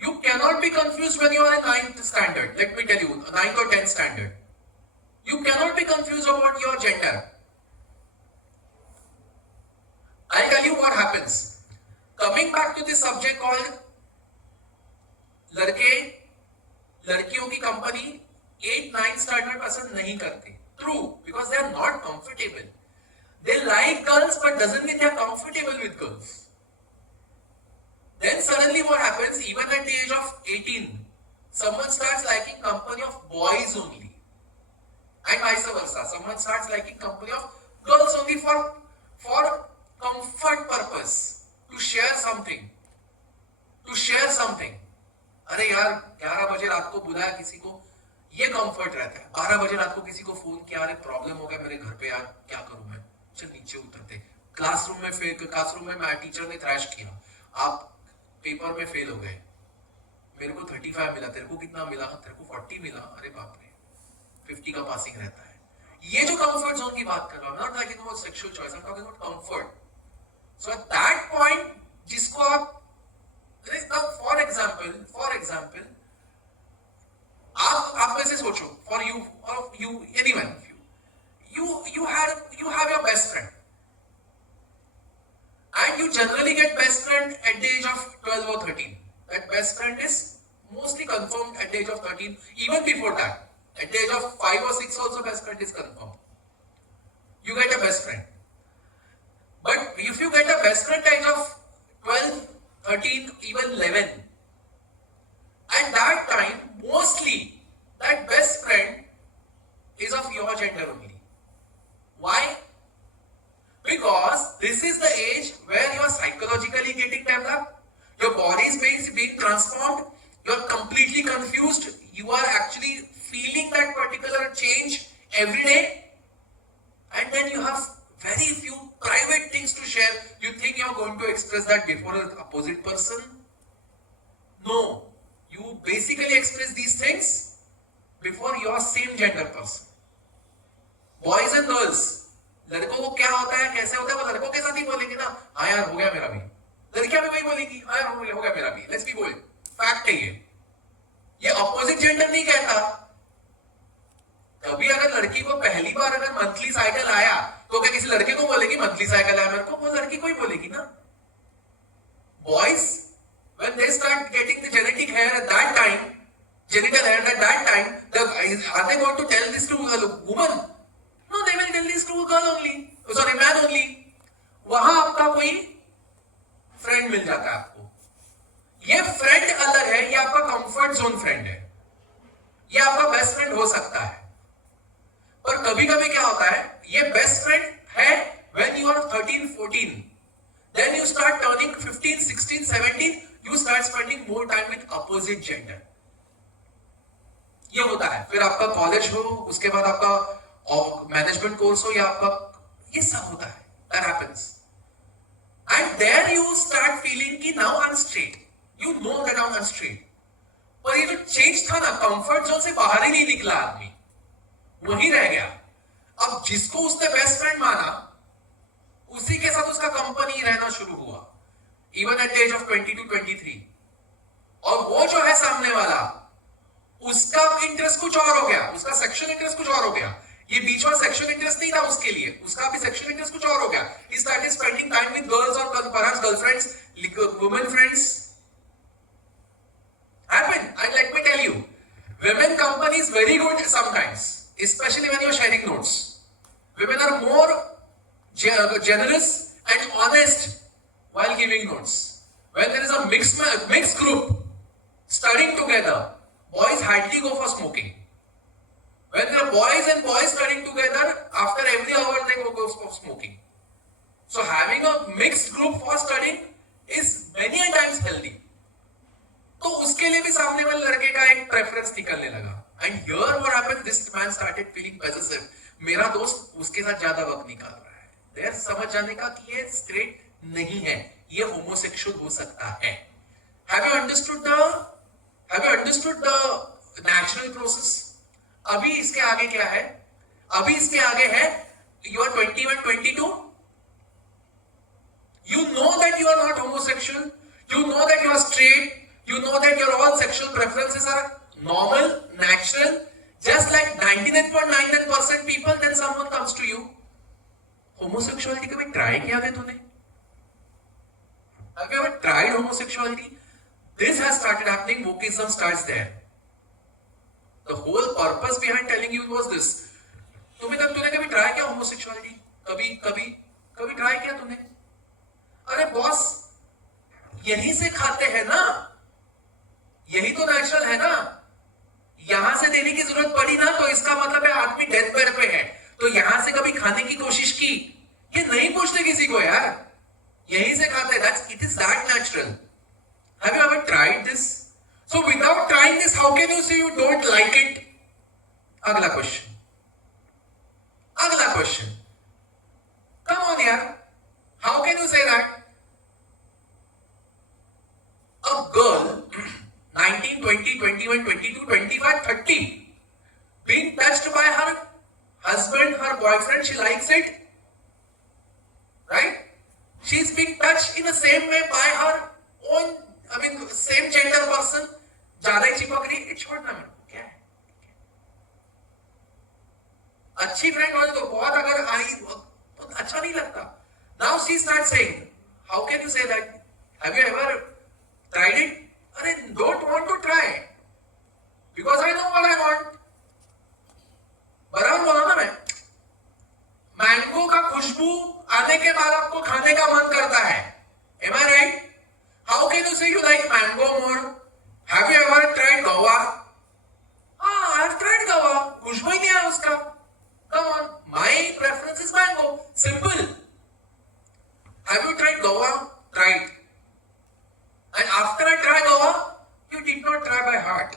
You cannot be confused when you are in 9th standard. Let me tell you, 9th or 10th standard. You cannot be confused about your gender. I'll tell you what happens. Coming back to this subject called लड़कियों की company 8th-9th standard पसंद नहीं करती. True, because they are not comfortable. They like girls, but doesn't mean they are comfortable with girls. Then suddenly what happens, even at the age of 18, someone starts liking company of boys only. And vice versa. Someone starts liking company of girls only for comfort purpose. To share something. अरे यार 11 बजे रात को बुलाया किसी को, ये comfort रहता है. 12 बजे रात को किसी को फोन किया, अरे प्रॉब्लम हो गया मेरे घर पे यार, क्या करूं मैं, चल नीचे उतरते. क्लासरूम में टीचर ने थ्रैश किया, आप पेपर में फेल हो गए, मेरे को 35 मिला, तेरे को कितना मिला? तेरे को 40 मिला. अरे बाप रे, 50 का पासिंग रहता है. ये जो कंफर्ट जोन की बात कर रहा हूं, not talking about sexual choice, I am talking about comfort. So at that point, जिसको आप, फॉर एग्जाम्पल आप में से सोचो, for you anyone, you have your best friend and you generally get best friend at the age of 12 or 13. That best friend is mostly confirmed at the age of 13. Even before that, at the age of 5 or 6 also best friend is confirmed. You get a best friend, but if you get a best friend at the age of 12, 13, even 11, at that time mostly that best friend is of your gender only. Why? Because this is the age where you are psychologically getting developed, your body is being transformed, you are completely confused, you are actually feeling that particular change every day, and then you have very few private things to share. You think you are going to express that before an opposite person? No, you basically express these things before your same gender person. Boys and girls, लड़कों को क्या होता है, कैसे होता है, वो लड़कों के साथ ही बोलेंगे ना, हाँ यार हो गया मेरा भी. लड़कियां भी वही बोलेंगी, हाँ यार हो गया मेरा भी. लेट्स बी बोल्ड, फैक्ट है ये अपोजिट जेंडर नहीं कहता. कभी अगर लड़की को पहली बार अगर मंथली साइकिल आया, तो क्या किसी लड़के को बोलेगी मंथली साइकिल आया मेरे को? वो लड़की को ही बोलेगी ना. Boys, when they start getting the genetic hair at that time, genital hair at that time, are they going to tell this to a woman? No, they will tell this to a girl only, sorry, man only. वहां आपका कोई friend मिल जाता है आपको. ये friend अलग है, ये आपका कंफर्ट जोन फ्रेंड है, ये आपका बेस्ट फ्रेंड हो सकता है. पर कभी कभी क्या होता है, ये बेस्ट फ्रेंड है when you are 13, 14. Then you start turning 15, 16, 17, you start spending more time with opposite gender. ये होता है. फिर आपका कॉलेज हो, उसके बाद आपका मैनेजमेंट कोर्स हो, या आपका ये सब होता है. That happens. And there you start feeling कि now I'm straight. You know that I'm straight. पर ये जो चेंज था ना, कंफर्ट जोन से बाहर ही नहीं निकला आदमी, वहीं रह गया. अब जिसको उसने बेस्ट फ्रेंड माना, उसी के साथ उसका कंपनी रहना शुरू हुआ, even at the age of 22, 23. और वो जो है सामने वाला, उसका इंटरेस्ट कुछ और हो गया, उसका सेक्सुअल इंटरेस्ट कुछ और हो गया. ये बीच में सेक्सुअल इंटरेस्ट नहीं था उसके लिए, उसका भी सेक्सुअल इंटरेस्ट कुछ और हो गया. He started spending time with girls or perhaps girlfriends, women friends. Happen. And let me tell you, women company is very good sometimes, especially when you are sharing notes. Women are more generous and honest while giving notes. When there is a mixed group studying together, boys hardly go for smoking. When there are boys and boys studying together, after every hour they go for smoking. So having a mixed group for studying is many a times healthy. तो उसके लिए भी सामने वाले लड़के का एक preference निकलने लगा. And here what happened, this man started feeling possessive. मेरा दोस्त उसके साथ ज्यादा वक्त निकाल रहा है. देर समझ जाने का कि ये स्ट्रेट नहीं है, ये होमोसेक्सुअल हो सकता है. Have you understood the natural process? अभी इसके आगे क्या है? अभी इसके आगे है, you are 21, 22. You know that you are not homosexual. You know that you are straight. You know that your all sexual preferences are normal, natural, just like 99.99% people. Then someone comes to you. Homosexuality कभी try किया है तूने? Have you ever tried homosexuality? This has started happening. Wokeism starts there. The whole purpose behind telling you was this. तूने कभी try किया homosexuality? कभी try किया तूने? अरे बॉस, यहीं से खाते हैं ना, यही तो नेचुरल है ना. यहां से देने की जरूरत पड़ी ना, तो इसका मतलब है आदमी डेथ बेड पे है. तो यहां से कभी खाने की कोशिश की? ये नहीं पूछते किसी को यार, यहीं से खाते. It is that natural. Have you ever tried this? So without trying this, how can you say you don't like it? अगला क्वेश्चन. Come on यार, how can you say that? A girl 19, 20, 21, 22, 25, 30 being touched by her husband, her boyfriend, she likes it, right? She's being touched in the same way by her own, same gender person. ज्यादा ही चिपक रही, छोड़ना मेरे को, क्या है? अच्छी friend हो तो बहुत, अगर आई तो अच्छा नहीं लगता. Now she starts saying, how can you say that? Have you ever tried it? अरे don't want to try because I know what I want. बराबर बोला ना मैं. मैंगो का खुशबू आने के बाद आपको खाने का मन करता है. Am I right? How can you say you like mango more? Have you ever tried guava? I have tried guava. खुशबू ही नहीं है उसका. Come on, my preference is mango. Simple. Have you tried guava? Tried. And after I try guava, you did not try by heart.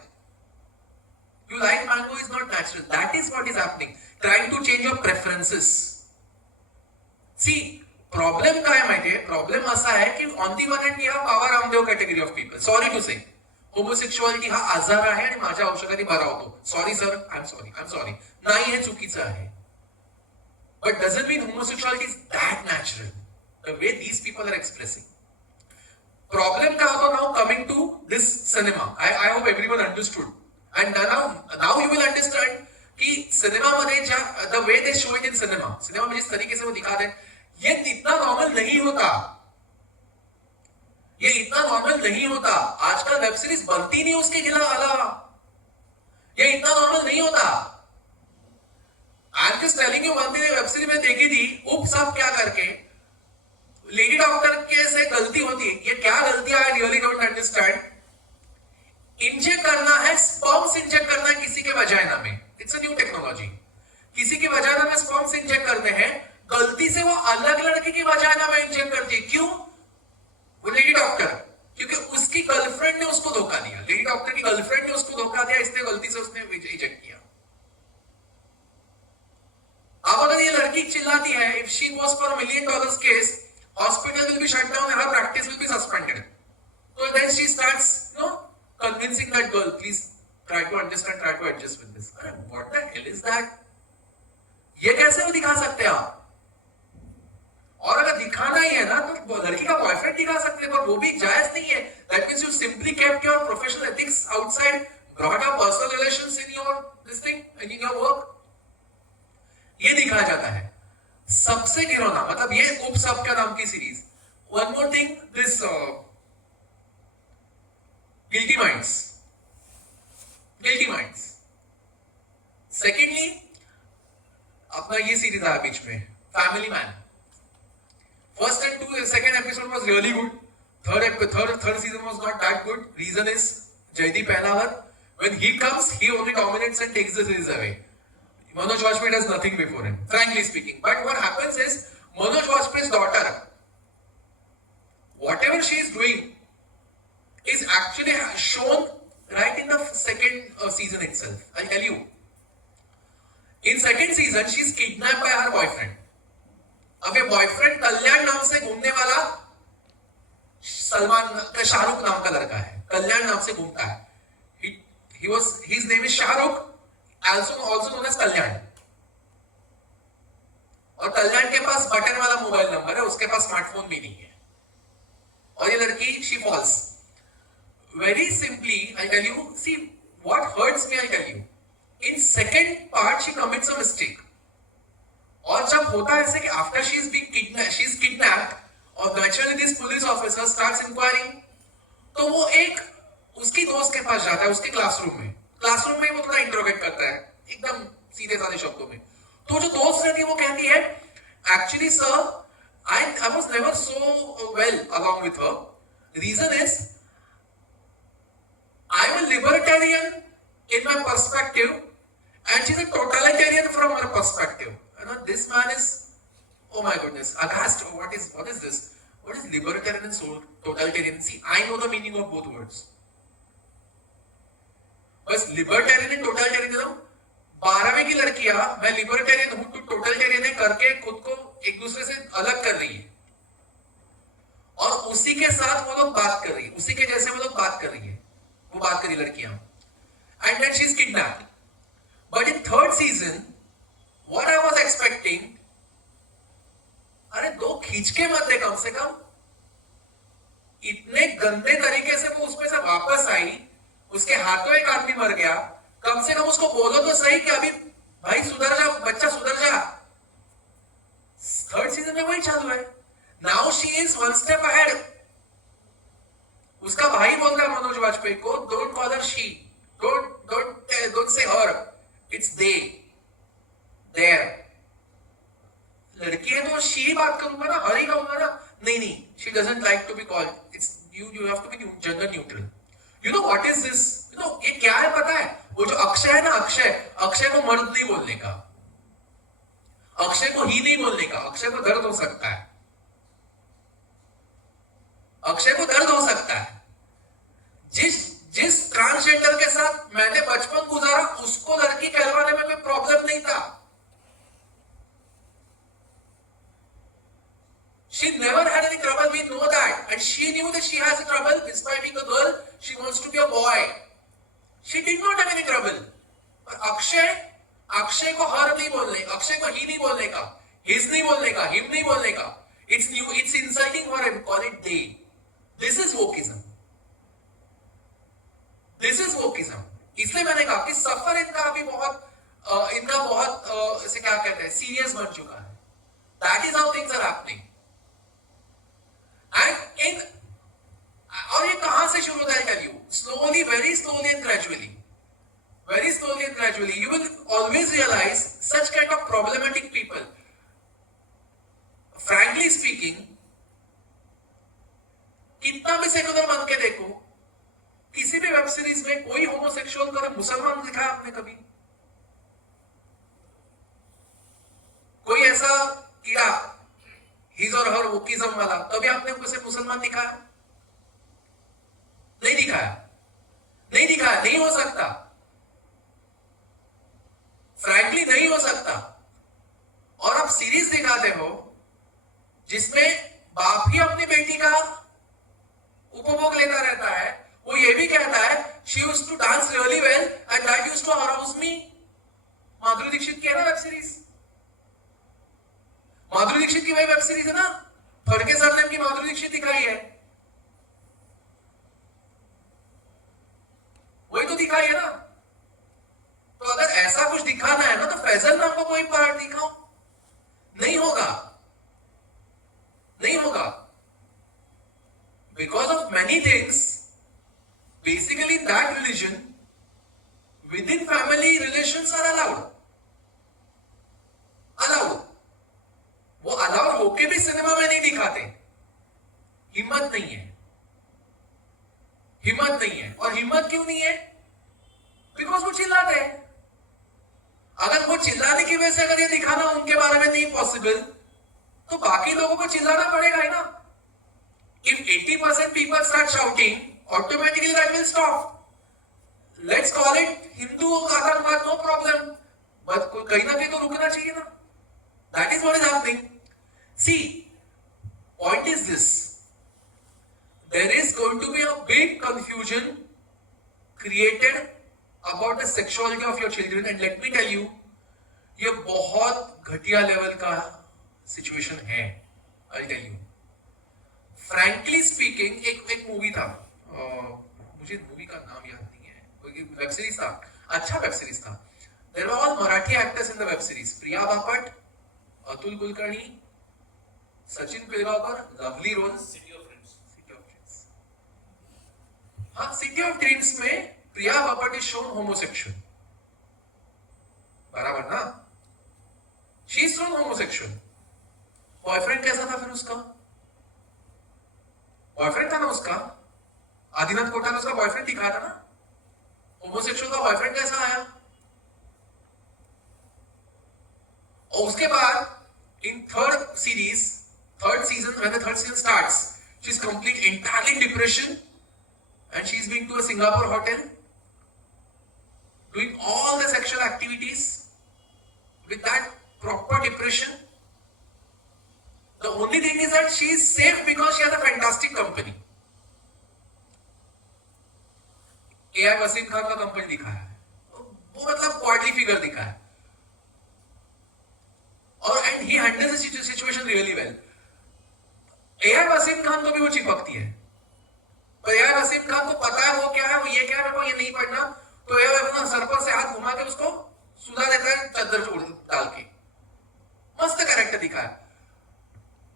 You like mango is not natural. That is what is happening. Trying to change your preferences. See, problem काय माहितीये? Problem असा आहे की on the one hand we have Baba Ramdev category of people. Sorry to say. Homosexuality हा आजार आहे आणि माझ्या औषधाने बरा होतो. Sorry sir, I am sorry. नाही, हे चुकीचं आहे. But doesn't mean homosexuality is that natural the way these people are expressing. Problem काय होतो now coming to this cinema. I hope everyone understood and now you will understand कि cinema मध्ये the way they show it in cinema में जिस तरीके से वो दिखाते हैं, ये इतना नॉर्मल नहीं होता. ये इतना नॉर्मल नहीं होता। आजकल वेब सीरीज बनती नहीं उसके अलावा, ये इतना नॉर्मल नहीं होता। I am just telling you one thing, web series में देखी थी उप सब क्या करके लेडी डॉक्टर के से गलती होती है। ये क्या गलती है, I really don't understand. Inject करना है, स्पर्म्स इंजेक्ट करना है किसी के वजाइना में, इट्स अ न्यू टेक्नोलॉजी। किसी के वजाइना में स्पर्म्स इंजेक्ट करते हैं, गलती से वो अलग लड़की की वजाइना में इंजेक्ट करती है। क्यों? वो लेडी डॉक्टर, क्योंकि उसकी गर्लफ्रेंड ने उसको धोखा दिया, लेडी डॉक्टर की गर्लफ्रेंड ने उसको धोखा दिया, इसलिए गलती से उसने इंजेक्ट किया। अब अगर ये लड़की चिल्लाती है, if she was for $1 million case, hospital will be shut down and her practice will be suspended. So then she starts, convincing that girl, please try to understand, try to adjust with this. What the hell is that? ये कैसे वो दिखा सकते हैं आप? और अगर दिखाना ही है ना तो लड़की का बॉयफ्रेंड दिखा सकते हैं, पर वो भी जायज नहीं है। That means you simply kept your professional ethics outside, brought up personal relations in your this thing and in your work. ये दिखाया जाता है। सबसे गिरोना मतलब ये उप सब का नाम की series. One more thing, this Guilty Minds, Guilty Minds. Secondly अपना ये सीरीज आया बीच में, Family Man. First and two second episode was really good, third season was not that good. Reason is Jaideep Pahlawat, when he comes he only dominates and takes the series away. Manoj Vajpayee does nothing before him, frankly speaking. But what happens is, Manoj Vajpayee's daughter, whatever she is doing, is actually shown right in the second season itself. I'll tell you. In second season, she is kidnapped by her boyfriend. अब ये boyfriend कल्याण नाम से घूमने वाला सलमान का शाहरुख नाम का लड़का है, कल्याण नाम से घूमता है। His name is Shahrukh, also known as कल्याण। और कल्याण के पास बटन वाला मोबाइल नंबर है, उसके पास स्मार्टफोन भी नहीं है। और ये लड़की she falls. Very simply I tell you, see what hurts me, I tell you, in second part she commits a mistake. और जब होता है ऐसे कि आफ्टर शी इज किडनैप्ड और naturally this police officer starts inquiring, तो वो एक उसकी दोस्त के पास जाता है, उसके क्लासरूम में वो थोड़ा इंट्रोगेट करता है एकदम सीधे साधे शब्दों में। तो जो दोस्त रहती है वो कहती है, actually sir I was never so well along with her. Reason is I am a libertarian in my perspective and she is a totalitarian from her perspective. This man is, oh my goodness, aghast. What is this? What is libertarian and totalitarian? See, I know the meaning of both words. बस libertarian and totalitarianism, 12वीं की लड़कियां मैं libertarian हूं तो totalitarian है करके खुद को एक दूसरे से अलग कर रही है, और उसी के साथ वो लोग बात कर रही है, उसी के जैसे वो लोग बात कर रही है, वो बात करी लड़कियां, and then she is kidnapped. But in third season what I was expecting, अरे दो खींच के मत दे कम से कम। इतने गंदे तरीके से वो उसमें से वापस आई, उसके हाथों एक आदमी मर गया, कम से कम उसको बोलो तो सही कि अभी भाई सुधर जा, बच्चा सुधर जा। थर्ड सीजन में वही चालू है। Now she is one step ahead. उसका भाई बोल रहा है मनोज वाजपेयी को, don't call her she, don't say her, it's they, there. लड़की है तो शी बात करूंगा ना, हर ही कहूंगा ना। नहीं, she doesn't like to be called, it's you have to be gender neutral. You know what is this? ये क्या है पता है? वो जो अक्षय है ना, अक्षय को मर्द नहीं बोलने का, अक्षय को ही नहीं बोलने का। अक्षय को दर्द हो सकता है, अक्षय को दर्द हो सकता है। जिस ट्रांसजेंडर के साथ मैंने बचपन गुजारा, उसको लड़की कहलवाने में कोई प्रॉब्लम नहीं था। She never had any trouble, we know that. And she knew that she has a trouble despite being a girl, she wants to be a boy. She did not have any trouble. और अक्षय को हर नहीं बोलने, अक्षय को ही नहीं बोलने का, his नहीं बोलने का, him नहीं बोलने का। It's insulting for him, call it they. This is wokeism. This is wokeism. इसलिए मैंने कहा कि सफर इनका बहुत इसे क्या कहते हैं, सीरियस बन चुका है। That is how things are happening. And से शुरू होता है, tell you, slowly, very slowly and gradually, very slowly and gradually you will always realize such kind of problematic people. Frankly speaking, कितना भी सेकुलर बन के देखो, किसी भी वेब सीरीज में कोई होमोसेक्सुअल का मुसलमान दिखा है आपने कभी? कोई ऐसा कीड़ा हिज और हर वोकिज्म वाला कभी आपने उसे मुसलमान दिखाया? नहीं दिखाया, नहीं दिखाया, नहीं हो सकता, फ्रैंकली नहीं हो सकता। और आप सीरीज दिखाते हो जिसमें बाप ही अपनी बेटी का उपभोग लेता रहता है, वो ये भी कहता है she used to dance really well and that used to arouse me. Madhuri Dixit की है ना वेब सीरीज, माधुरी दीक्षित की वही वेब सीरीज है ना, फड़के सरनेम की माधुरी दीक्षित दिखाई है, वही तो दिखाई है ना। तो अगर ऐसा कुछ दिखाना है ना तो फैजल नाम का कोई पार्ट दिखाओ, नहीं होगा, नहीं होगा, because of many things. Basically that religion within family relations are allowed, allowed, वो अलाउड होके भी सिनेमा में नहीं दिखाते, हिम्मत नहीं है, हिम्मत नहीं है। और हिम्मत क्यों नहीं है? बिकॉज वो चिल्लाते हैं। अगर वो चिल्लाने की वजह से अगर ये दिखाना उनके बारे में नहीं पॉसिबल, तो बाकी लोगों को चिल्लाना पड़ेगा ही ना। If 80% people start shouting, automatically that will stop. Let's call it Hindu आतंकवाद, नो प्रॉब्लम, बट कहीं ना कहीं तो रुकना चाहिए ना। That is what is happening. See, point is this, there is going to be a big confusion created about the sexuality of your children, and let me tell you, ये बहुत घटिया लेवल का सिचुएशन है। I'll tell you, frankly speaking, एक movie था, मुझे movie का नाम याद नहीं है, कोई वेब सीरीज था, अच्छा वेब सीरीज था। There were all Marathi actors in the web series, Priya Bapat, Atul Kulkarni, Sachin Pilgaonkar, lovely roles, City of Dreams, City of Dreams. हाँ, सिटी ऑफ ड्रीम्स में Priya Bapat is shown homosexual, बराबर ना, she is shown homosexual. Boyfriend कैसा था फिर उसका? बॉयफ्रेंड था ना उसका, आदिनाथ कोटा ने उसका बॉयफ्रेंड दिखाया था ना। होमोसेक्सुअल का बॉयफ्रेंड कैसा आया? और उसके बाद इन third season, when the third season starts, she is complete entirely in depression and she is being to a Singapore hotel doing all the sexual activities with that proper depression. The only thing is that she is safe because she has a fantastic company. AI Wasim Khan का company दिखाया है, वो मतलब quarterly figure दिखा है, और and he handles the situation really well. AI Wasim Khan को भी वो चिपकती है, पर AI वसीम खान को पता है वो क्या है, वो ये क्या है, मेरे को ये नहीं पढ़ना, तो AI अपना सर पर से हाथ घुमा के उसको सुला देता है चद्दर डाल के। मस्त कैरेक्टर दिखा है।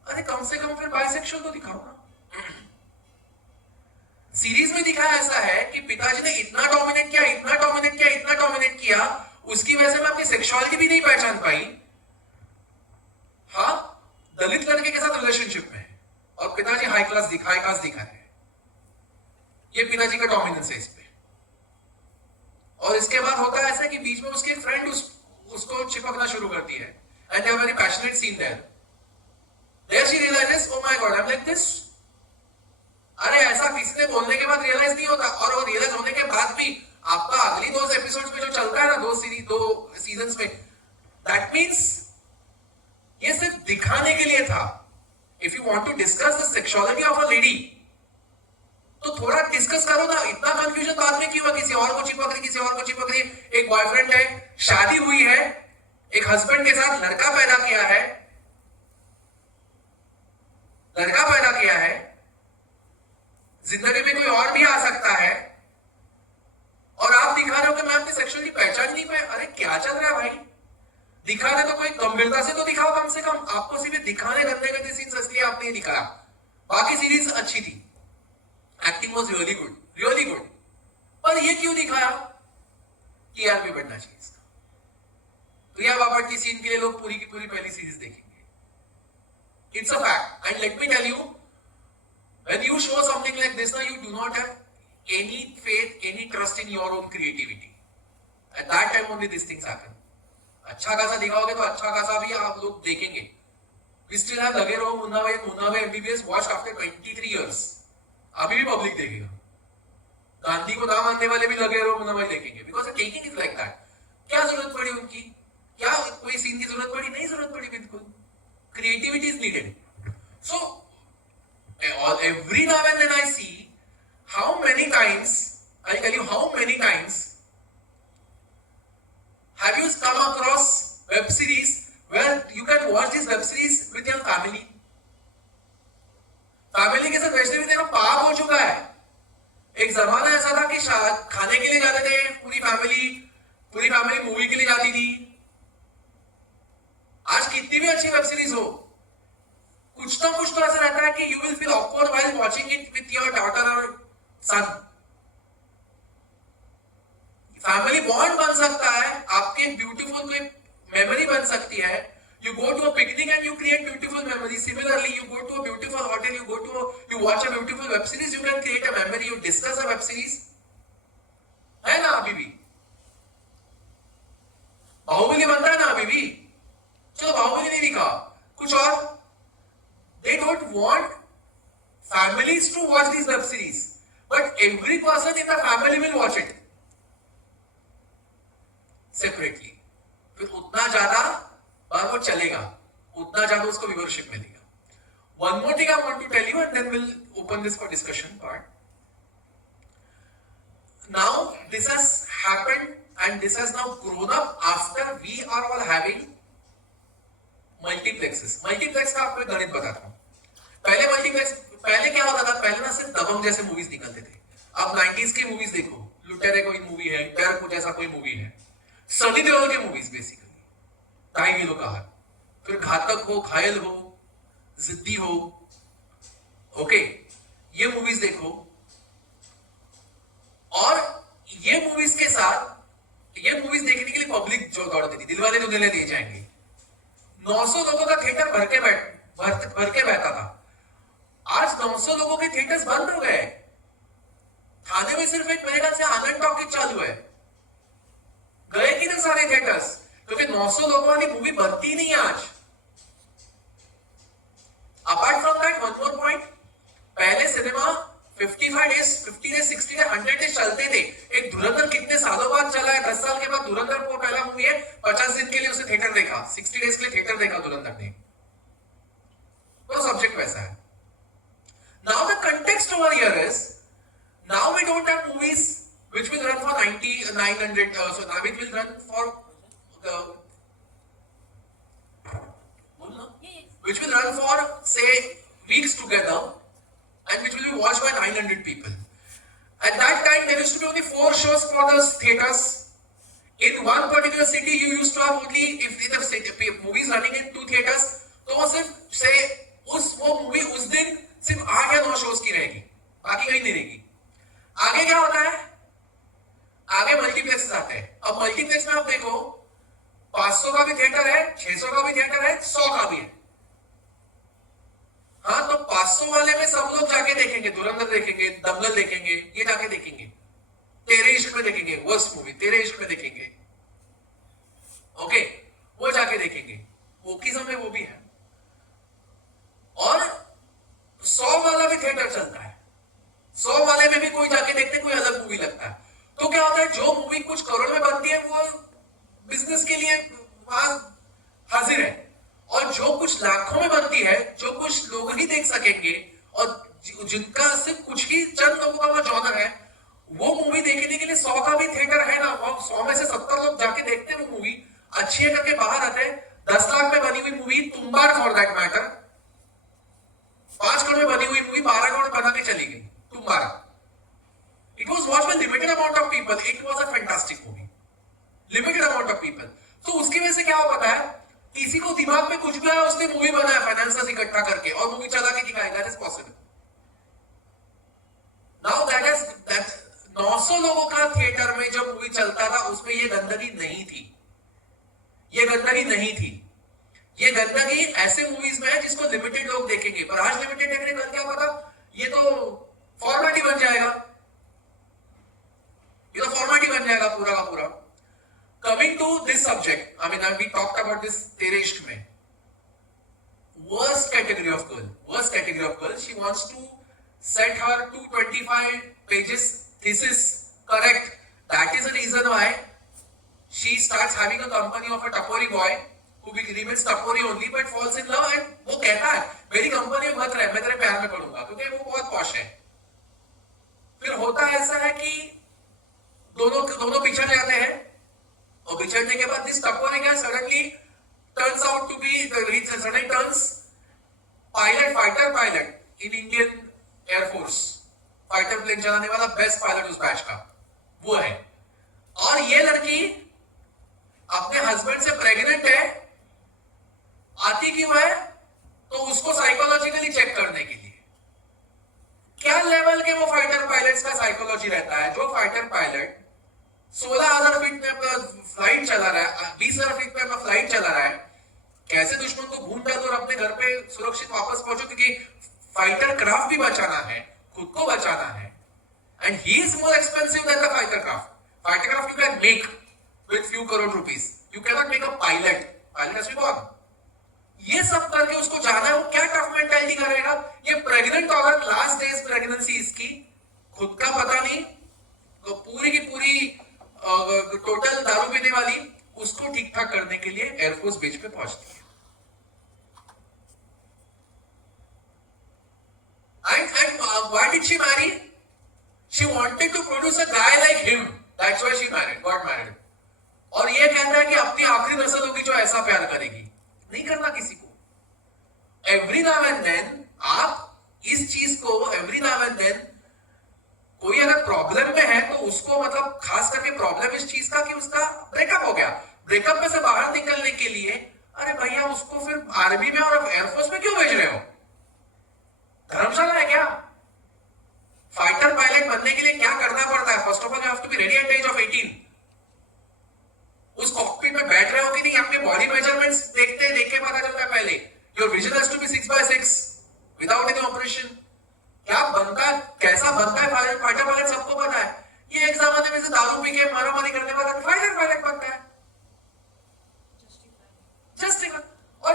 अरे कम से कम फिर बाइसेक्सुअल तो दिखाओ ना। सीरीज में दिखाया ऐसा है कि पिताजी ने इतना डोमिनेट किया, इतना डोमिनेट किया, इतना डोमिनेट किया, उसकी वजह से मैं अपनी सेक्सुअलिटी भी नहीं पहचान पाई। हाँ, दलित लड़के के साथ रिलेशनशिप में, और पिताजी हाई क्लास दिखा है। ये पिताजी का डोमिनेंस है इस पे। और इसके बाद होता है ऐसा कि बीच में उसके फ्रेंड उसको चिपकना शुरू करती है, and they are very passionate scene there. There she realizes, oh my God, I am like this. अरे ऐसा किसी ने बोलने के बाद रियलाइज नहीं होता, और वो रियलाइज होने के बाद भी आपका अगली दो एपिसोड्स में जो चलता है ना, दो सीजन्स में, दैट मींस ये सिर्फ दिखाने के लिए था। If you want to discuss the sexuality of a lady, तो थोड़ा डिस्कस करो ना। इतना कंफ्यूजन बाद में क्यों? किसी और को चिपक रही, किसी और को चिपक रही। एक बॉयफ्रेंड है, शादी हुई है, एक हस्बैंड के साथ लड़का पैदा किया है, जिंदगी में कोई और भी आ सकता है, और आप दिखा रहे हो कि मैं अपनी सेक्सुअलिटी पहचान नहीं पाया। अरे क्या चल रहा है भाई? दिखाने तो कोई गंभीरता से तो दिखाओ कम से कम। आपको सिर्फ दिखाने गंदे गंदे सीन्स इसलिए आपने दिखाया, बाकी सीरीज अच्छी थी। Acting was really good, really good. पर ये क्यों दिखाया? टीआरपी बढ़ना चाहिए इसका। प्रिया बापट की सीन के लिए लोग पूरी की पूरी पहली सीरीज देखेंगे। It's a fact. And let me tell you, when you show something like this, now you do not have any faith, any trust in your own creativity. At that time only these things happen. अच्छा खासा दिखाओगे तो अच्छा खासा भी आप लोग देखेंगे। We still have लगे रहो मुन्ना भाई MBBS watched after 23 years. अभी भी पब्लिक देखेगा। गांधी को ना मानने वाले भी लगे रहो मुन्ना भाई देखेंगे, because the taking is like that. क्या जरूरत पड़ी उनकी? क्या कोई सीन की जरूरत पड़ी? नहीं जरूरत पड़ी बिल्कुल। Creativity is needed. So every now and then I see how many times, I'll tell you how many times have you come across web series where you can watch this web series with your family. Family के साथ वैसे भी देखो पाप हो चुका है। एक जमाना ऐसा था कि खाने के लिए जाते थे पूरी फैमिली मूवी के लिए जाती थी। आज कितनी भी अच्छी वेब सीरीज हो, कुछ ना कुछ तो ऐसा रहता है कि you will feel awkward while watching it with your daughter और सन। फैमिली बॉन्ड बन सकता है, आपके ब्यूटीफुल कोई मेमोरी बन सकती है। You go to a picnic and you create beautiful memory. Similarly you go to a beautiful hotel, you watch a beautiful web series, you can create a memory, you discuss a web series, है ना? अभी भी बाहुबली बनता है ना अभी भी। चलो बाहुबली नहीं दिखा, कुछ और। They don't want families to watch these web series, but every person in the family will watch it separately. फिर उतना ज्यादा बार वो चलेगा, उतना ज्यादा उसको व्यूअरशिप मिलेगा। One more thing I want to tell you, and then we'll open this for discussion part. Now this has happened, and this has now grown up after we are all having multiplexes. Multiplex का आपको गणित बताता हूं। पहले क्या होता था? पहले ना सिर्फ दबंग जैसे मूवीज निकलते थे। अब 90s की मूवीज देखो, लुटेरे कोई मूवी है, डर कुछ ऐसा कोई मूवी है, सनी देओल के मूवीज बेसिकली, ढाई किलो का हाथ, फिर घातक हो, घायल हो, जिद्दी हो, ओके, ये मूवीज देखो। और ये मूवीज के साथ, ये मूवीज देखने के लिए पब्लिक जो दौड़ती थी, दिलवाले दुल्हनिया ले जाएंगे, 900 लोगों का थिएटर भर के बैठा था। आज 900 लोगों के थिएटर्स बंद हो गए। थाने में सिर्फ एक मेरे ख्याल से आनंद टॉकीज चालू है। गए किधर सारे थिएटर्स? क्योंकि 900 लोगों वाली मूवी बनती नहीं आज। Apart from that, one more point, पहले cinema 55 days, 50 days, 60 days, 100 days चलते थे। एक धुरंधर कितने सालों बाद चला है? 10 साल के बाद धुरंधर को पहला मूवी है, 50 दिन के लिए उसे थिएटर देखा, 60 डेज के लिए थिएटर देखा धुरंधर ने। तो सब्जेक्ट वैसा है। Now the context over here is, now we don't have movies which will run for 90, 900, so now it will run for which will run for say weeks together, and which will be watched by 900 people. At that time there used to be only 4 shows for the theaters. In one particular city you used to have only, if the movies running in 2 theaters, तो वो सिर्फ say वो movie उस दिन सिर्फ 8 या 9 shows की रहेगी, बाकी कहीं नहीं रहेगी। आगे क्या होता है? आगे मल्टीप्लेक्स आते हैं। अब मल्टीप्लेक्स में आप देखो, 500 का भी थिएटर है, 600 का भी थिएटर है, 100 का भी है। हाँ, तो 500 वाले में सब लोग जाके देखेंगे, धुरंधर देखेंगे, दंगल देखेंगे, ये जाके देखेंगे। तेरे इश्क में देखेंगे, वर्स्ट मूवी तेरे इश्क में देखेंगे, ओके, वो जाके देखेंगे। वोकिज्म में वो भी है। और 100 वाला भी थिएटर चलता है, 100 वाले में भी कोई जाके देखते, कोई अलग मूवी लगता है। तो क्या होता है? जो मूवी कुछ करोड़ में बनती है वो बिजनेस के लिए वहां हाजिर है, और जो कुछ लाखों में बनती है, जो कुछ लोग ही देख सकेंगे, और जिनका सिर्फ कुछ ही चंद लोगों का वो जॉनर है, वो मूवी देखने के लिए 100 का भी थिएटर है ना। 100 में से 70 लोग जाके देखते हैं वो मूवी, अच्छी है करके बाहर आते हैं। 10 लाख में बनी हुई movie, Tumbbad for that matter, 5 crore में बनी हुई मूवी 12 करोड़ बना के चली गई, Tumbbad. It was watched by limited amount of people. It was a fantastic movie. Limited amount of people. तो उसकी वजह से क्या हो पता है? किसी को दिमाग में कुछ भी आया, उसने मूवी बनाया फाइनेंसर्स इकट्ठा करके, और मूवी चला के दिखाएगा। That is possible. 900 लोगों का थिएटर में जो मूवी चलता था उसमें ये गंदगी नहीं थी, ये गंदगी नहीं थी। ये गंदगी ऐसे मूवीज में है जिसको लिमिटेड लोग देखेंगे, पर आज लिमिटेड देखने कल क्या पता ये तो फॉर्मेट ही बन जाएगा, ये तो फॉर्मेट ही बन जाएगा पूरा का पूरा। Coming to this subject, I mean we talked about this Tere Ishq में। Worst category of girl, she wants to set her 225 pages thesis correct. That is the reason why she starts having a company of a टपोरी boy who remains टपोरी only but falls in love, and वो कहता है मेरी company में मत रह, मैं तेरे प्यार में पड़ूंगा, क्योंकि वो बहुत पॉश है। फिर होता ऐसा है कि दोनों बिछड़ जाते हैं, और बिछड़ने के बाद दिस टपोरी क्या suddenly turns out to be suddenly turns fighter pilot in Indian Air Force, fighter plane चलाने वाला बेस्ट पायलट उस बैच का वो है। और ये लड़की अपने हस्बैंड से प्रेग्नेंट है, आती क्यों है? तो उसको साइकोलॉजिकली चेक करने के लिए। क्या लेवल के वो फाइटर पायलट्स का साइकोलॉजी रहता है? जो फाइटर पायलट 16,000 फीट में अपना फ्लाइट चला रहा है, 20,000 फीट पे अपना फ्लाइट चला रहा है, कैसे दुश्मन को भून डालो और अपने घर पे सुरक्षित वापस पहुंचो, क्योंकि फाइटर क्राफ्ट भी बचाना है, खुद को बचाना है, and he is more expensive than the fighter craft. Fighter craft you can make with few crore rupees, you cannot make a pilot has to be born। ये सब करके उसको जाना है, वो क्या टफ मेंटालिटी करेगा? ये प्रेग्नेंट औरत, लास्ट डेज प्रेगनेंसी इसकी, खुद का पता नहीं, तो पूरी की पूरी टोटल दारू पीने वाली, उसको ठीक ठाक करने के लिए एयरफोर्स बेस पे पहुंचती है। And why did she marry? She wanted to produce a guy like him. That's why she got married. और ये कहता है कि अपनी आखिरी नस्ल होगी जो ऐसा प्यार करेगी। नहीं करना किसी को। Every now and then आप इस चीज को every now and then कोई अगर प्रॉब्लम में है तो उसको, मतलब खास करके प्रॉब्लम इस चीज का कि उसका ब्रेकअप हो गया, ब्रेकअप में से बाहर निकलने के लिए, अरे भैया उसको फिर आर्मी में और एयरफोर्स में क्यों भेज रहे हो? धर्मशाला है क्या? फाइटर पायलट बनने के लिए क्या करना पड़ता है? First of all you have to be ready at the age of 18। उस कॉकपिट में बैठ रहे हो कि नहीं, अपने बॉडी मेजरमेंट्स देख के पता चलता है पहले। Your vision has to be 6x6 without any operation. क्या बनता है, कैसा बनता है फाइटर पायलट सबको पता है। ये एक जमाने में से दारू पी के मारामारी करने वाला फाइटर पायलट बनता है। और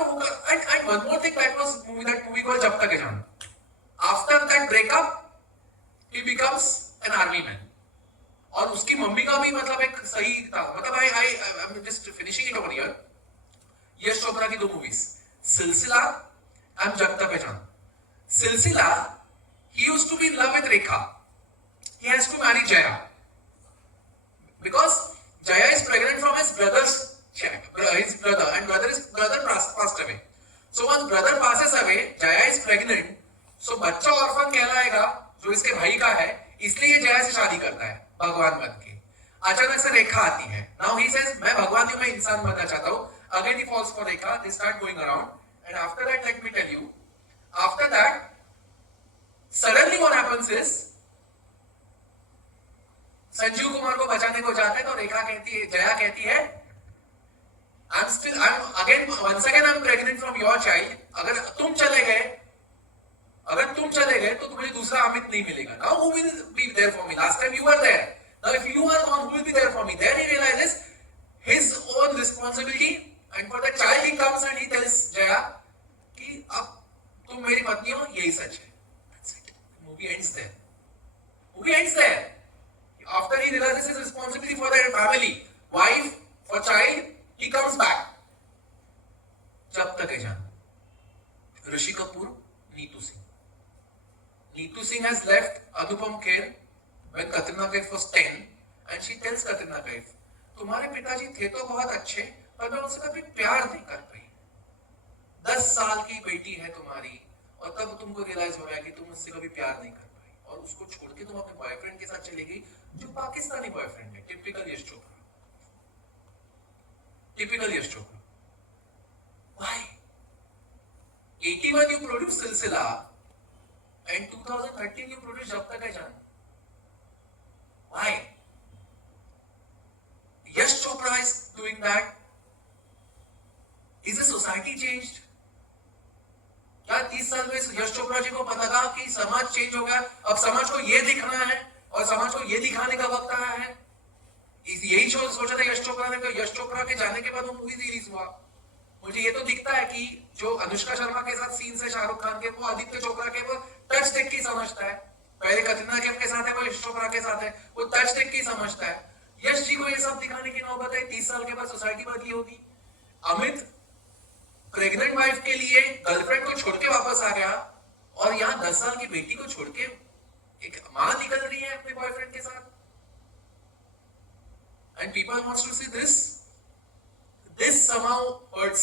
one more thing, that movie called जब तक है जान। After that breakup, he becomes an army man। और उसकी मम्मी का भी मतलब एक सही था, मतलब I'm just finishing it over here। Yash Chopra की 2 मूवीज, सिलसिला एंड जब तक है जान। सिलसिला, he used to be in love with Rekha, he has to marry Jaya because Jaya is pregnant from his brother and brother passed away। So once brother passes away, Jaya is pregnant, so बच्चा orphan कहलाएगा जो इसके भाई का है, इसलिए जया से शादी करता है भगवान बन के। अचानक से रेखा आती है, नाउ ही सेज मैं भगवान हूं, मैं इंसान बनना चाहता हूं। Again he falls for Rekha, they start going around, and after that let me tell you, after that suddenly what happens is Sanjeev Kumar को बचाने को जाते हैं, तो रेखा कहती है, जया कहती है once again I'm pregnant from your child। अगर तुम चले गए तो तुम्हें दूसरा अमित नहीं मिलेगा। Now who will be there for me? Last time you were there, now if you are gone, who will be there for me? Then he realizes his own responsibility, and for the child he comes and he tells Jaya कि अब तुम मेरी पत्नी हो, यही सच है। That's it. Movie ends there। After he realizes his responsibility for their family, wife, for child, he comes back। जब तक है जान, Rishi Kapoor, Neetu Singh has left Anupam Kher when Katrina Kaif was 10, and she tells Katrina Kaif, तुम्हारे पिताजी थे तो बहुत अच्छे, पर मैं उनसे कभी प्यार नहीं कर पाई। 10 साल की बेटी है तुम्हारी, और तब तुमको रियलाइज हो गया कि तुम उससे कभी प्यार नहीं कर पाई, और उसको छोड़ के तुम अपने बॉयफ्रेंड के साथ चली गई, जो पाकिस्तानी बॉयफ्रेंड है। Typical Yash Chopra. Why? 81 you produced Silsila, and 2013 you produced जब तक है जान। Why? Yash Chopra is doing that. Is the society changed? क्या 30 साल में यश चोपड़ा जी को पता था कि समाज चेंज हो गया, अब समाज को ये दिखना है और समाज को ये दिखाने का वक्त आया है? यही सोचा था यश चोपड़ा ने, तो यश चोपड़ा के जाने के बाद वो मूवी रिलीज हुआ। मुझे ये तो दिखता है कि जो अनुष्का शर्मा के साथ सीन है शाहरुख खान के, वो आदित्य चोपड़ा के वो टच देख के समझता है। पहले कटरीना कैफ के साथ है, वो यश चोपड़ा के साथ है, वो टच देख के समझता है। यश जी को ये सब दिखाने की नौबत है। 30 साल के बाद सोसाइटी बदली होगी। अमित प्रेग्नेंट वाइफ के लिए गर्लफ्रेंड को छोड़ के वापस आ गया, और यहाँ 10 साल की बेटी को छोड़ के एक मां निकल रही है अपने बॉयफ्रेंड के साथ। And people wants to see this somehow hurts